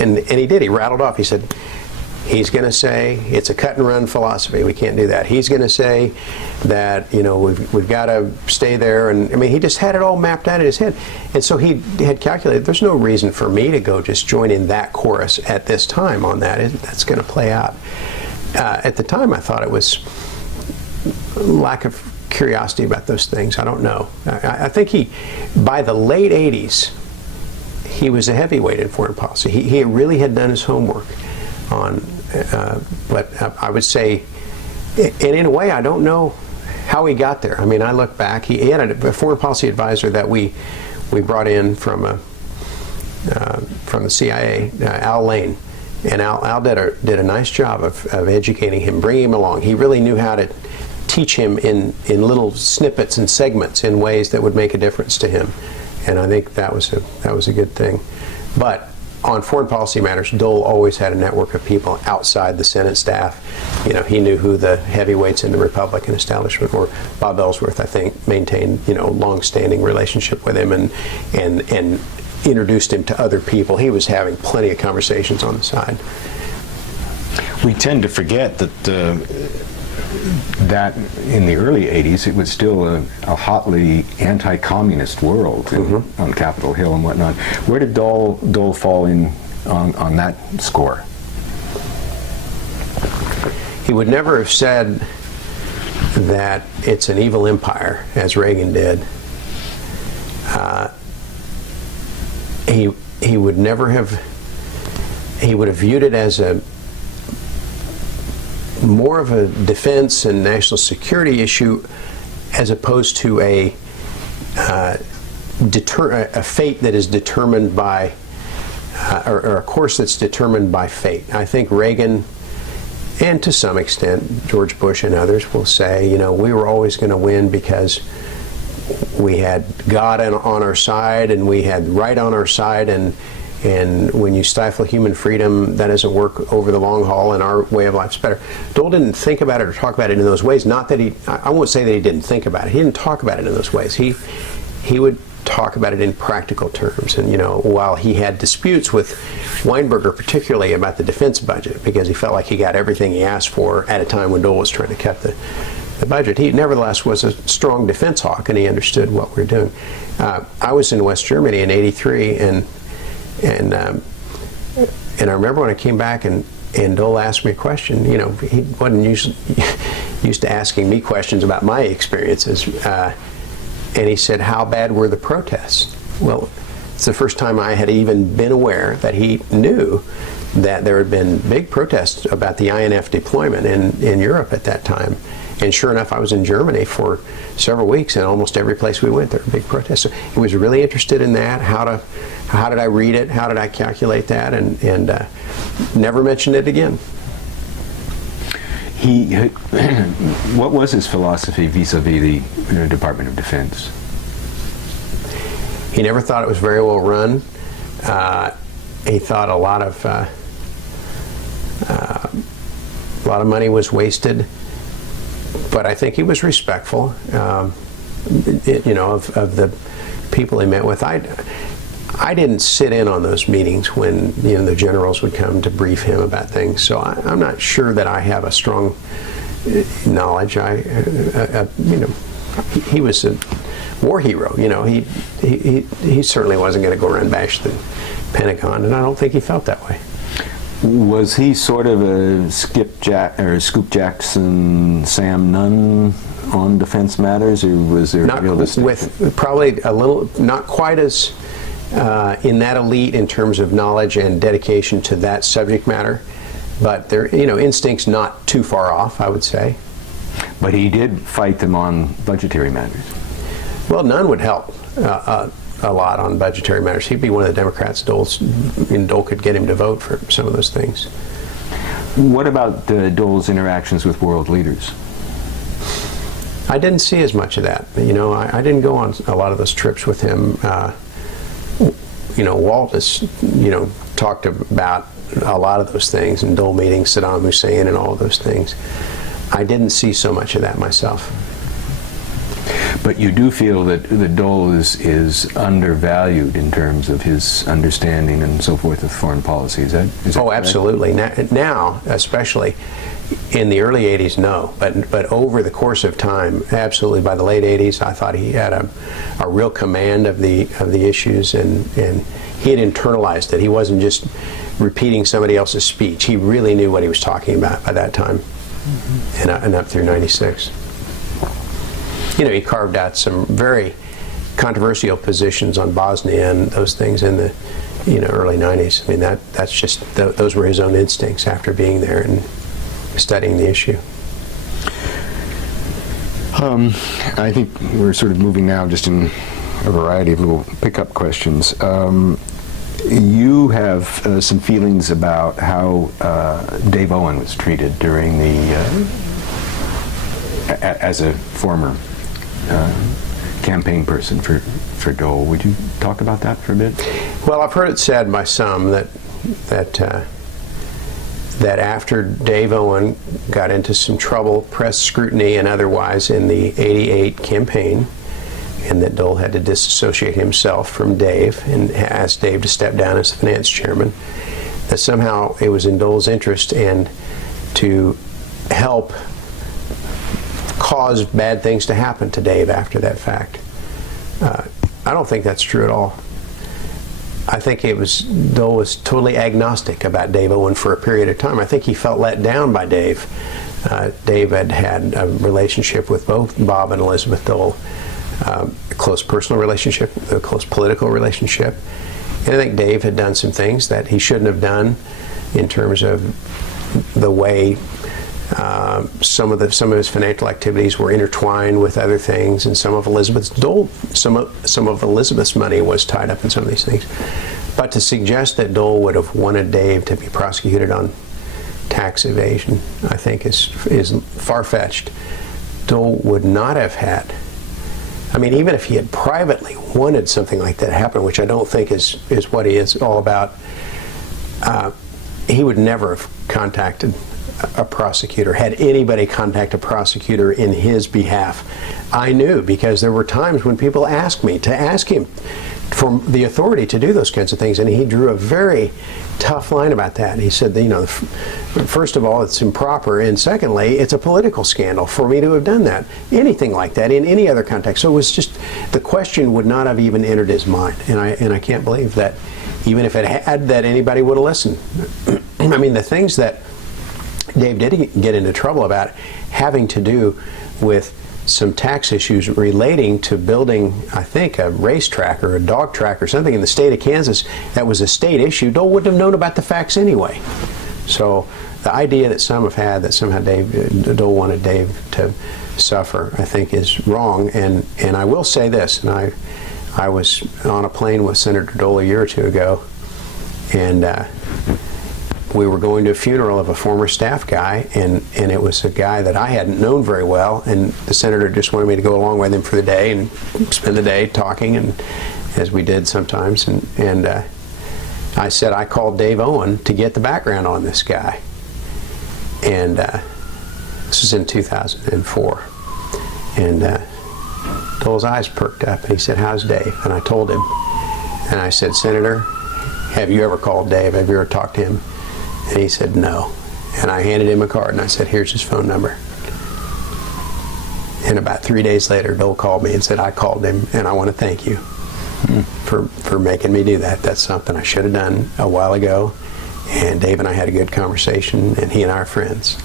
and he did. He rattled off. He said, he's going to say it's a cut and run philosophy. We can't do that. He's going to say that we've got to stay there, and he just had it all mapped out in his head. And so he had calculated there's no reason for me to go just join in that chorus at this time on that. That's going to play out. At the time, I thought it was lack of curiosity about those things. I don't know. I think by the late '80s, he was a heavyweight in foreign policy. He really had done his homework on. But I would say, and in a way, I don't know how he got there. I look back. He had a foreign policy advisor that we brought in from the CIA, Al Lane, and Al did a nice job of educating him, bringing him along. He really knew how to teach him in little snippets and segments in ways that would make a difference to him, and I think that was a good thing. But on foreign policy matters, Dole always had a network of people outside the Senate staff. He knew who the heavyweights in the Republican establishment were. Bob Ellsworth, I think, maintained long-standing relationship with him and introduced him to other people. He was having plenty of conversations on the side. We tend to forget that in the early '80s, it was still a hotly anti-communist world on Capitol Hill and whatnot. Where did Dole fall in on that score? He would never have said that it's an evil empire, as Reagan did. He would never have. He would have viewed it as more of a defense and national security issue, as opposed to a fate that is determined by, or a course that's determined by fate. I think Reagan, and to some extent George Bush and others, will say, we were always going to win because we had God on our side and we had right on our side, and when you stifle human freedom, that doesn't work over the long haul, and our way of life's better. Dole didn't think about it or talk about it in those ways. Not that I won't say that he didn't think about it. He didn't talk about it in those ways. He would talk about it in practical terms. And while he had disputes with Weinberger, particularly about the defense budget, because he felt like he got everything he asked for at a time when Dole was trying to cut the budget, he nevertheless was a strong defense hawk, and he understood what we were doing. I was in West Germany in '83, and I remember when I came back and Dole asked me a question. He wasn't used to asking me questions about my experiences. And he said, how bad were the protests? Well, it's the first time I had even been aware that he knew that there had been big protests about the INF deployment in Europe at that time. And sure enough, I was in Germany for several weeks, and almost every place we went, there were big protests. So he was really interested in that. How did I read it? How did I calculate that? And never mentioned it again. What was his philosophy vis-a-vis the Department of Defense? He never thought it was very well run. He thought a lot of money was wasted, but I think he was respectful, of the people he met with. I didn't sit in on those meetings when the generals would come to brief him about things, so I'm not sure that I have a strong knowledge. He was a war hero. He certainly wasn't going to go around and bash the Pentagon, and I don't think he felt that way. Was he sort of a Scoop Jackson, Sam Nunn on defense matters, or was there a real distinction? With probably a little, not quite as in that elite in terms of knowledge and dedication to that subject matter, but their instincts not too far off, I would say. But he did fight them on budgetary matters. Well, Nunn would help a lot on budgetary matters. He'd be one of the Democrats. Dole could get him to vote for some of those things. What about Dole's interactions with world leaders? I didn't see as much of that. I didn't go on a lot of those trips with him. Walt has, talked about a lot of those things, and Dole meeting Saddam Hussein and all of those things. I didn't see so much of that myself. But you do feel that Dole is undervalued in terms of his understanding and so forth of foreign policy. Is that oh, correct? Absolutely. Now, especially in the early 80s, no. But over the course of time, absolutely. By the late 80s, I thought he had a real command of the issues, and he had internalized it. He wasn't just repeating somebody else's speech. He really knew what he was talking about by that time, and up through 96. He carved out some very controversial positions on Bosnia and those things in the early 90s. I mean, that's just those were his own instincts after being there and studying the issue. I think we're sort of moving now just in a variety of little pickup questions. You have some feelings about how Dave Owen was treated during as a former campaign person for Dole. Would you talk about that for a bit? Well, I've heard it said by some that after Dave Owen got into some trouble, press scrutiny and otherwise, in the '88 campaign, and that Dole had to disassociate himself from Dave and asked Dave to step down as the finance chairman, that somehow it was in Dole's interest and to help cause bad things to happen to Dave after that fact. I don't think that's true at all. I think Dole was totally agnostic about Dave Owen for a period of time. I think he felt let down by Dave. Dave had a relationship with both Bob and Elizabeth Dole, a close personal relationship, a close political relationship. And I think Dave had done some things that he shouldn't have done in terms of the way some of his financial activities were intertwined with other things, and some of Elizabeth's money was tied up in some of these things. But to suggest that Dole would have wanted Dave to be prosecuted on tax evasion, I think is far-fetched. Dole would not have had. I mean, even if he had privately wanted something like that to happen, which I don't think is what he is all about, he would never have contacted a prosecutor, had anybody contact a prosecutor in his behalf. I knew, because there were times when people asked me to ask him for the authority to do those kinds of things, and he drew a very tough line about that. He said, first of all, it's improper, and secondly, it's a political scandal for me to have done that, anything like that in any other context. So it was just, the question would not have even entered his mind, and I can't believe that even if it had, that anybody would have listened. I mean, the things that Dave did get into trouble about having to do with some tax issues relating to building, I think, a racetrack or a dog track or something in the state of Kansas that was a state issue. Dole wouldn't have known about the facts anyway. So the idea that some have had that somehow Dole wanted Dave to suffer, I think, is wrong. And I will say this, and I was on a plane with Senator Dole a year or two ago, and we were going to a funeral of a former staff guy, and it was a guy that I hadn't known very well, and the senator just wanted me to go along with him for the day and spend the day talking, and as we did sometimes, and I said I called Dave Owen to get the background on this guy, and this was in 2004, and Dole's eyes perked up, and he said, "How's Dave?" And I told him, and I said, "Senator, have you ever called Dave? Have you ever talked to him?" And he said, "No." And I handed him a card, and I said, "Here's his phone number." And about 3 days later, Dole called me and said, "I called him, and I want to thank you for making me do that. That's something I should have done a while ago." And Dave and I had a good conversation, and he and I are friends.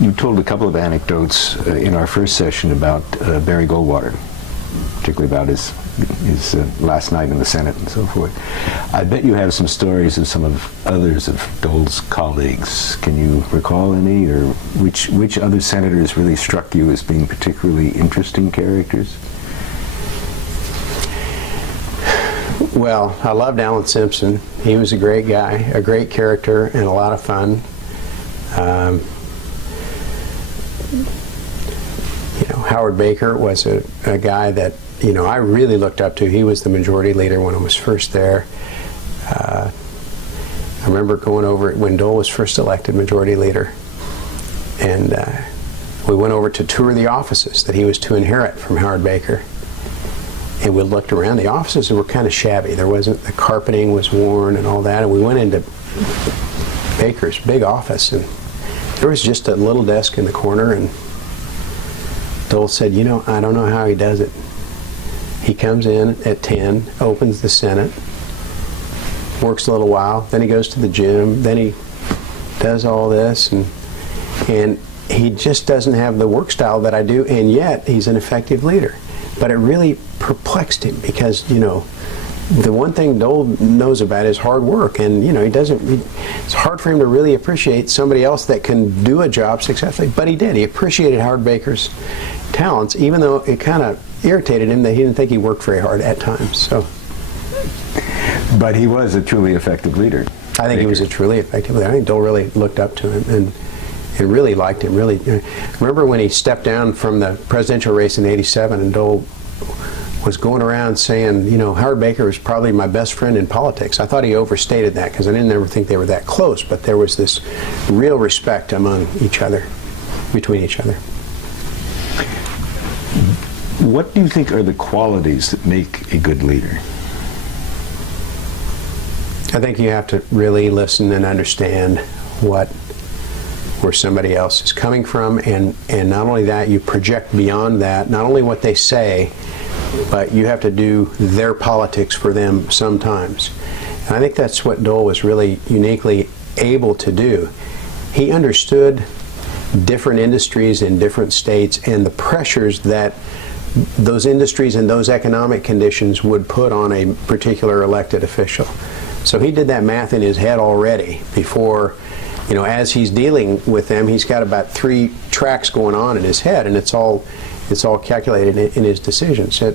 You told a couple of anecdotes in our first session about Barry Goldwater, particularly about his last night in the Senate and so forth. I bet you have some stories of some of others of Dole's colleagues. Can you recall any, or which other senators really struck you as being particularly interesting characters? Well, I loved Alan Simpson. He was a great guy, a great character, and a lot of fun. Howard Baker was a guy that I really looked up to. He was the majority leader when I was first there. I remember going over when Dole was first elected majority leader, and we went over to tour the offices that he was to inherit from Howard Baker. And we looked around. The offices were kind of shabby. The carpeting was worn and all that. And we went into Baker's big office, and there was just a little desk in the corner, and Dole said, "I don't know how he does it. He comes in at 10, opens the Senate, works a little while, then he goes to the gym, then he does all this, and he just doesn't have the work style that I do, and yet he's an effective leader." But it really perplexed him because, the one thing Dole knows about is hard work, and it's hard for him to really appreciate somebody else that can do a job successfully. But he did. He appreciated Howard Baker's talents, even though it kind of irritated him that he didn't think he worked very hard at times. So, but he was a truly effective leader. I think he was a truly effective leader. I think Dole really looked up to him and really liked him. Really, remember when he stepped down from the presidential race in '87, and Dole was going around saying, Howard Baker was probably my best friend in politics. I thought he overstated that because I didn't ever think they were that close, but there was this real respect among each other, between each other. What do you think are the qualities that make a good leader? I think you have to really listen and understand where somebody else is coming from, and not only that, you project beyond that, not only what they say, but you have to do their politics for them sometimes. And I think that's what Dole was really uniquely able to do. He understood different industries in different states and the pressures that those industries and those economic conditions would put on a particular elected official. So he did that math in his head already before, as he's dealing with them, he's got about 3 tracks going on in his head, and it's all calculated in his decisions. So,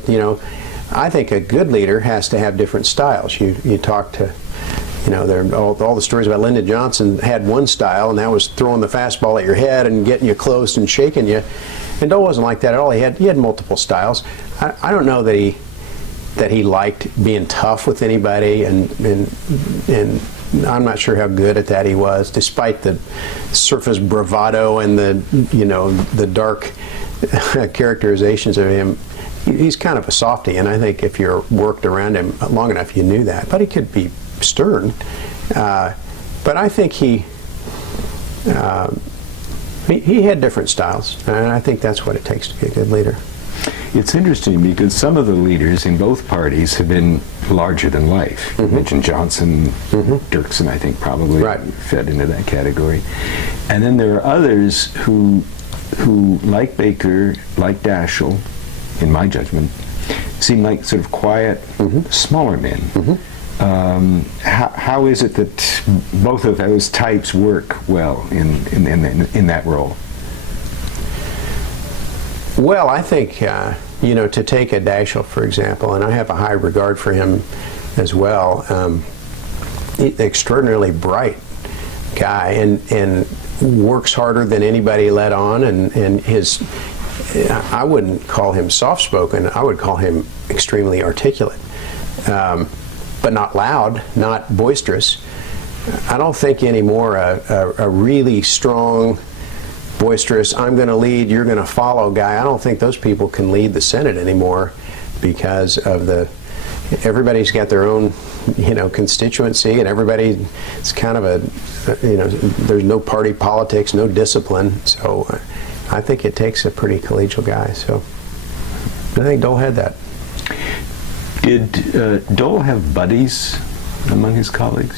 I think a good leader has to have different styles. You talk to, all the stories about Lyndon Johnson had one style, and that was throwing the fastball at your head and getting you close and shaking you. And Dole wasn't like that at all. He had multiple styles. I don't know that he liked being tough with anybody, and I'm not sure how good at that he was, despite the surface bravado and the dark characterizations of him. He's kind of a softie, and I think if you worked around him long enough, you knew that. But he could be stern. But I think he had different styles, and I think that's what it takes to be a good leader. It's interesting because some of the leaders in both parties have been larger than life. You mentioned Johnson, Dirksen, I think, probably fed into that category. And then there are others who like Baker, like Daschle, in my judgment, seem like sort of quiet, smaller men. How is it that both of those types work well in that role? Well, I think, you know, to take a Daschle, for example, and I have a high regard for him as well, extraordinarily bright guy, and works harder than anybody let on, and his, I wouldn't call him soft-spoken, I would call him extremely articulate, but not loud, not boisterous. I don't think anymore a really strong, boisterous, I'm going to lead, you're going to follow guy. I don't think those people can lead the Senate anymore because of everybody's got their own, you know, constituency, and everybody, it's kind of a, you know, there's no party politics, no discipline. So I think it takes a pretty collegial guy. So I think Dole had that. Did Dole have buddies among his colleagues?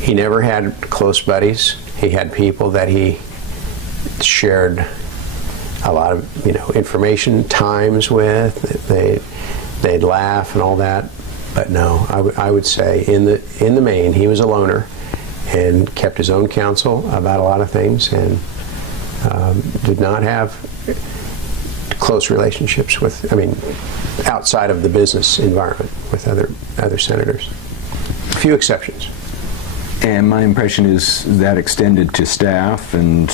He never had close buddies. He had people that he shared a lot of, you know, information times with. They'd laugh and all that, but no, I would say in the main he was a loner and kept his own counsel about a lot of things, and did not have close relationships with, I mean, outside of the business environment with other senators. A few exceptions. And my impression is that extended to staff and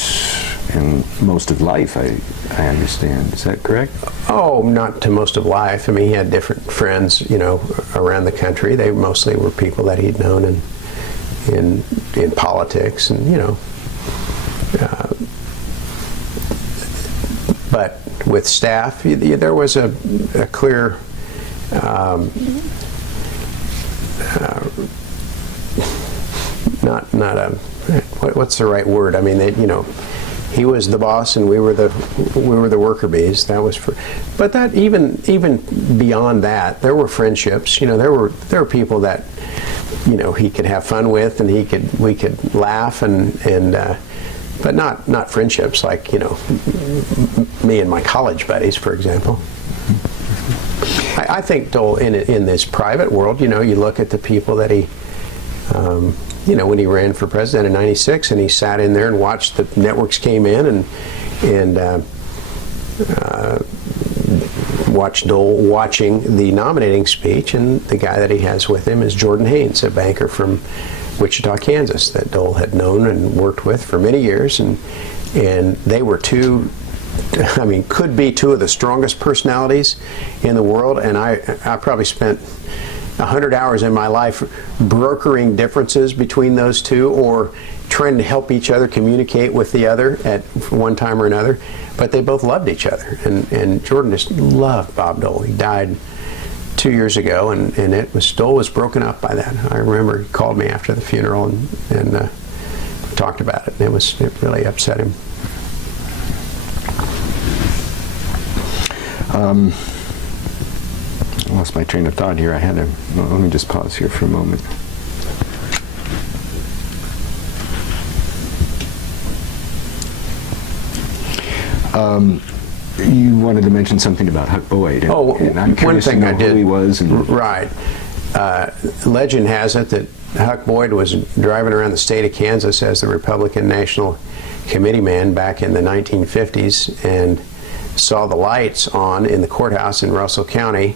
most of life, I understand. Is that correct? Oh, not to most of life. I mean, he had different friends, you know, around the country. They mostly were people that he'd known in politics, and, you know. But with staff, there was a clear not a, what's the right word? I mean, you know, he was the boss and we were the worker bees. That was but that even beyond that, there were friendships. You know, there were people that, you know, he could have fun with, and we could laugh and but not friendships like, you know, me and my college buddies, for example. I think Dole, in this private world, you know, you look at the people that he, you know, when he ran for president in '96, and he sat in there and watched the networks came in and watched Dole watching the nominating speech, and the guy that he has with him is Jordan Haynes, a banker from Wichita, Kansas, that Dole had known and worked with for many years, and they were I mean, could be two of the strongest personalities in the world, and I probably spent 100 hours in my life brokering differences between those two, or trying to help each other communicate with the other at one time or another. But they both loved each other, and Jordan just loved Bob Dole. He died 2 years ago, and Dole was broken up by that. I remember he called me after the funeral and talked about it, and it really upset him. I lost my train of thought here. Let me just pause here for a moment. You wanted to mention something about Huck Boyd. And I'm one thing I did. Who he was. Right. Legend has it that Huck Boyd was driving around the state of Kansas as the Republican National Committee man back in the 1950s, and saw the lights on in the courthouse in Russell County,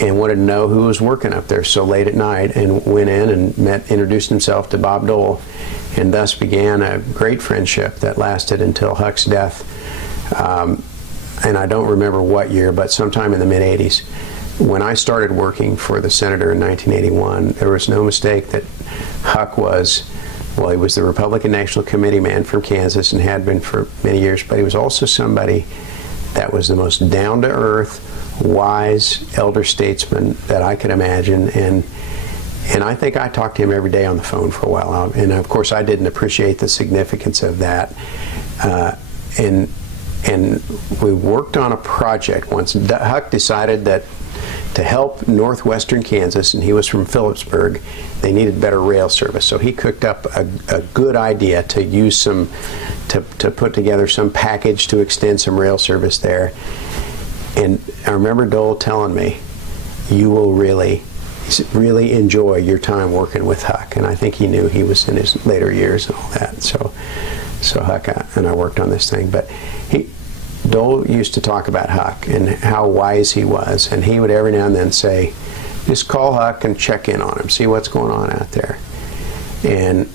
and wanted to know who was working up there so late at night, and went in and introduced himself to Bob Dole, and thus began a great friendship that lasted until Huck's death. And I don't remember what year, but sometime in the mid-'80s. When I started working for the senator in 1981, there was no mistake that Huck was, well, he was the Republican National Committee man from Kansas and had been for many years, but he was also somebody that was the most down-to-earth, wise elder statesman that I could imagine, and I think I talked to him every day on the phone for a while, and of course I didn't appreciate the significance of that, and we worked on a project once. Huck decided that to help northwestern Kansas, and he was from Phillipsburg, they needed better rail service, so he cooked up a good idea to use to put together some package to extend some rail service there. And I remember Dole telling me, you will really enjoy your time working with Huck. And I think he knew he was in his later years and all that. So Huck and I worked on this thing. But Dole used to talk about Huck and how wise he was. And he would every now and then say, just call Huck and check in on him, see what's going on out there. And,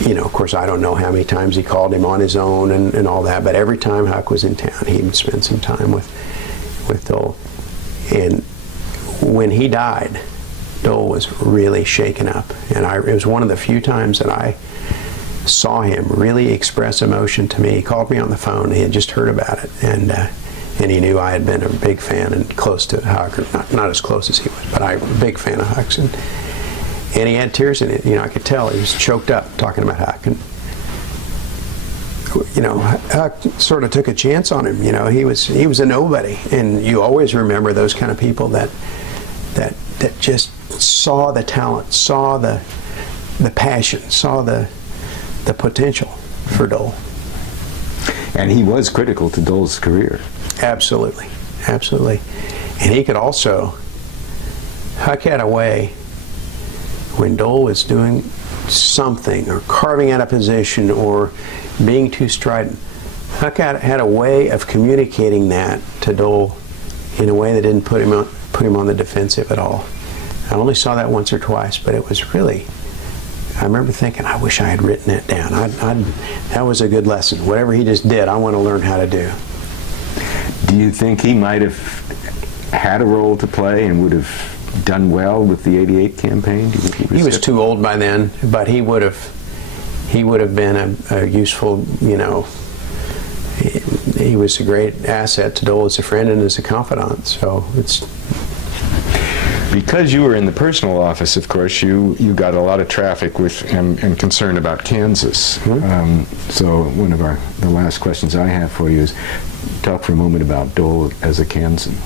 you know, of course, I don't know how many times he called him on his own and all that, but every time Huck was in town, he would spend some time with Dole. And when he died, Dole was really shaken up. And it was one of the few times that I saw him really express emotion to me. He called me on the phone. He had just heard about it. And he knew I had been a big fan and close to Huck, or not as close as he was, but I was a big fan of Huck's. And he had tears in it. You know, I could tell he was choked up talking about Huck. And, you know, Huck sort of took a chance on him. You know, he was a nobody. And you always remember those kind of people that just saw the talent, saw the passion, saw the potential for Dole. And he was critical to Dole's career. Absolutely, absolutely. And he could also, Huck had a way, when Dole was doing something or carving out a position or being too strident, Huck had a way of communicating that to Dole in a way that didn't put him on the defensive at all. I only saw that once or twice, but it was really, I remember thinking, I wish I had written that down. That was a good lesson. Whatever he just did, I want to learn how to do. Do you think he might have had a role to play and would have done well with the '88 campaign? Do you think he was too old by then, but he would have been a useful, you know, he was a great asset to Dole as a friend and as a confidant. So it's... Because you were in the personal office, of course, you got a lot of traffic with and concern about Kansas. Mm-hmm. So one of the last questions I have for you is, talk for a moment about Dole as a Kansan.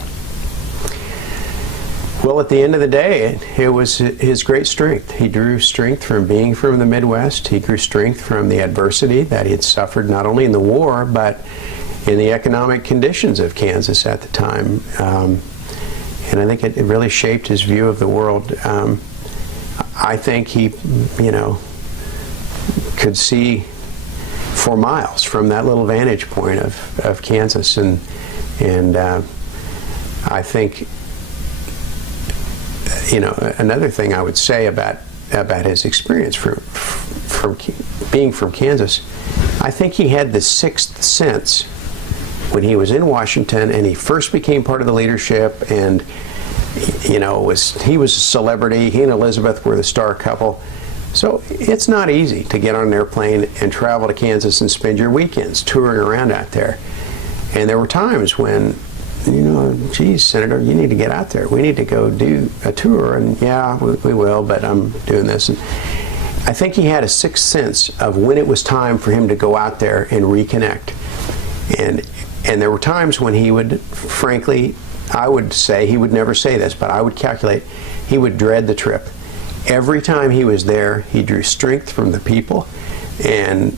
Well, at the end of the day, it was his great strength. He drew strength from being from the Midwest. He drew strength from the adversity that he had suffered not only in the war, but in the economic conditions of Kansas at the time. And I think it really shaped his view of the world. I think he, you know, could see for miles from that little vantage point of Kansas. And I think, you know, another thing I would say about his experience from being from Kansas, I think he had the sixth sense when he was in Washington and he first became part of the leadership, and you know, he was a celebrity. He and Elizabeth were the star couple. So it's not easy to get on an airplane and travel to Kansas and spend your weekends touring around out there. And there were times when, you know, geez, Senator, you need to get out there. We need to go do a tour. And yeah, we will, but I'm doing this. And I think he had a sixth sense of when it was time for him to go out there and reconnect. And there were times when he would, frankly, I would say, he would never say this, but I would calculate, he would dread the trip. Every time he was there, he drew strength from the people, and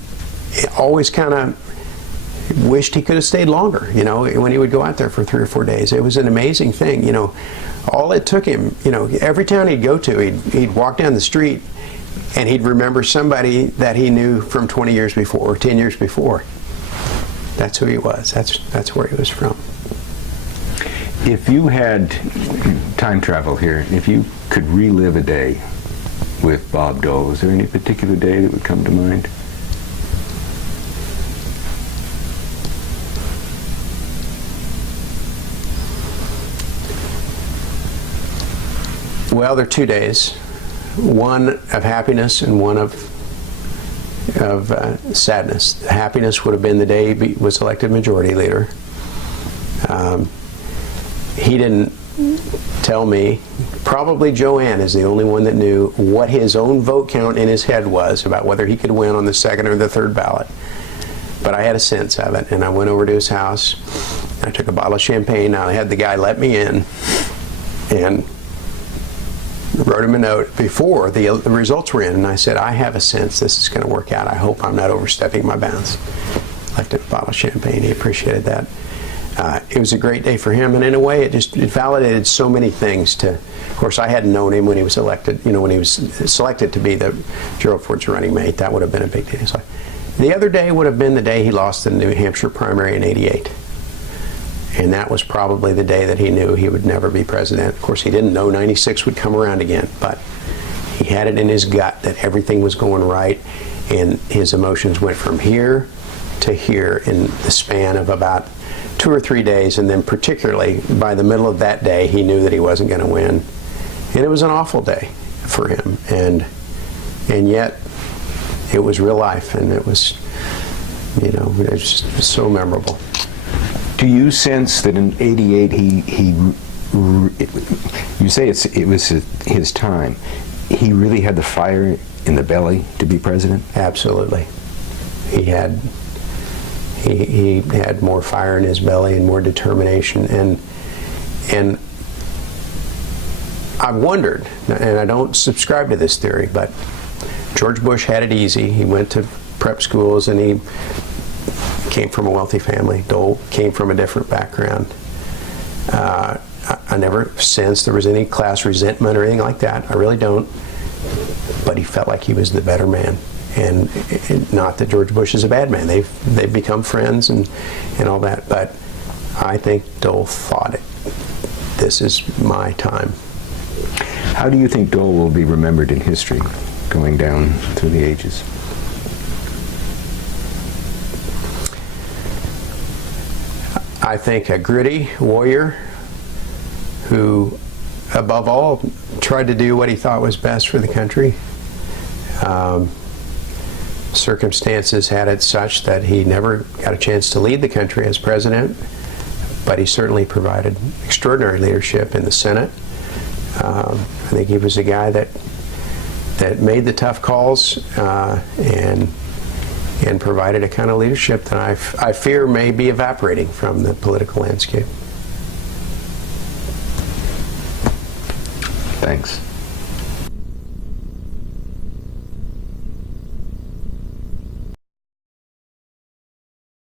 always kind of wished he could have stayed longer, you know, when he would go out there for 3 or 4 days. It was an amazing thing, you know. All it took him, you know, every town he'd go to, he'd walk down the street and he'd remember somebody that he knew from 20 years before or 10 years before. That's who he was. That's where he was from. If you had time travel here, if you could relive a day with Bob Dole, is there any particular day that would come to mind? Well, there are 2 days, one of happiness and one of sadness. The happiness would have been the day he was elected majority leader. He didn't tell me, probably Joanne is the only one that knew what his own vote count in his head was about whether he could win on the second or the third ballot. But I had a sense of it, and I went over to his house, and I took a bottle of champagne. I had the guy let me in, and wrote him a note before the results were in, and I said, I have a sense this is going to work out. I hope I'm not overstepping my bounds. Left him a bottle of champagne. He appreciated that. it was a great day for him, and in a way it validated so many things. Of course, I hadn't known him when he was elected, when he was selected to be the Gerald Ford's running mate. That would have been a big deal. So the other day would have been the day he lost the New Hampshire primary in '88. And that was probably the day that he knew he would never be president. Of course, he didn't know '96 would come around again, but he had it in his gut that everything was going right, and his emotions went from here to here in the span of about 2 or 3 days, and then particularly by the middle of that day, he knew that he wasn't going to win. And it was an awful day for him, and yet it was real life, and it was, it was just so memorable. Do you sense that in '88 you say it was his time, he really had the fire in the belly to be president? Absolutely. He had more fire in his belly and more determination, and I've wondered, and I don't subscribe to this theory, but George Bush had it easy. He went to prep schools, and he came from a wealthy family. Dole came from a different background. I never sensed there was any class resentment or anything like that. I really don't. But he felt like he was the better man. And not that George Bush is a bad man. They've become friends and all that. But I think Dole thought this is my time. How do you think Dole will be remembered in history, going down through the ages? I think a gritty warrior who, above all, tried to do what he thought was best for the country. Circumstances had it such that he never got a chance to lead the country as president, but he certainly provided extraordinary leadership in the Senate. I think he was a guy that made the tough calls and provided a kind of leadership that I fear may be evaporating from the political landscape. Thanks.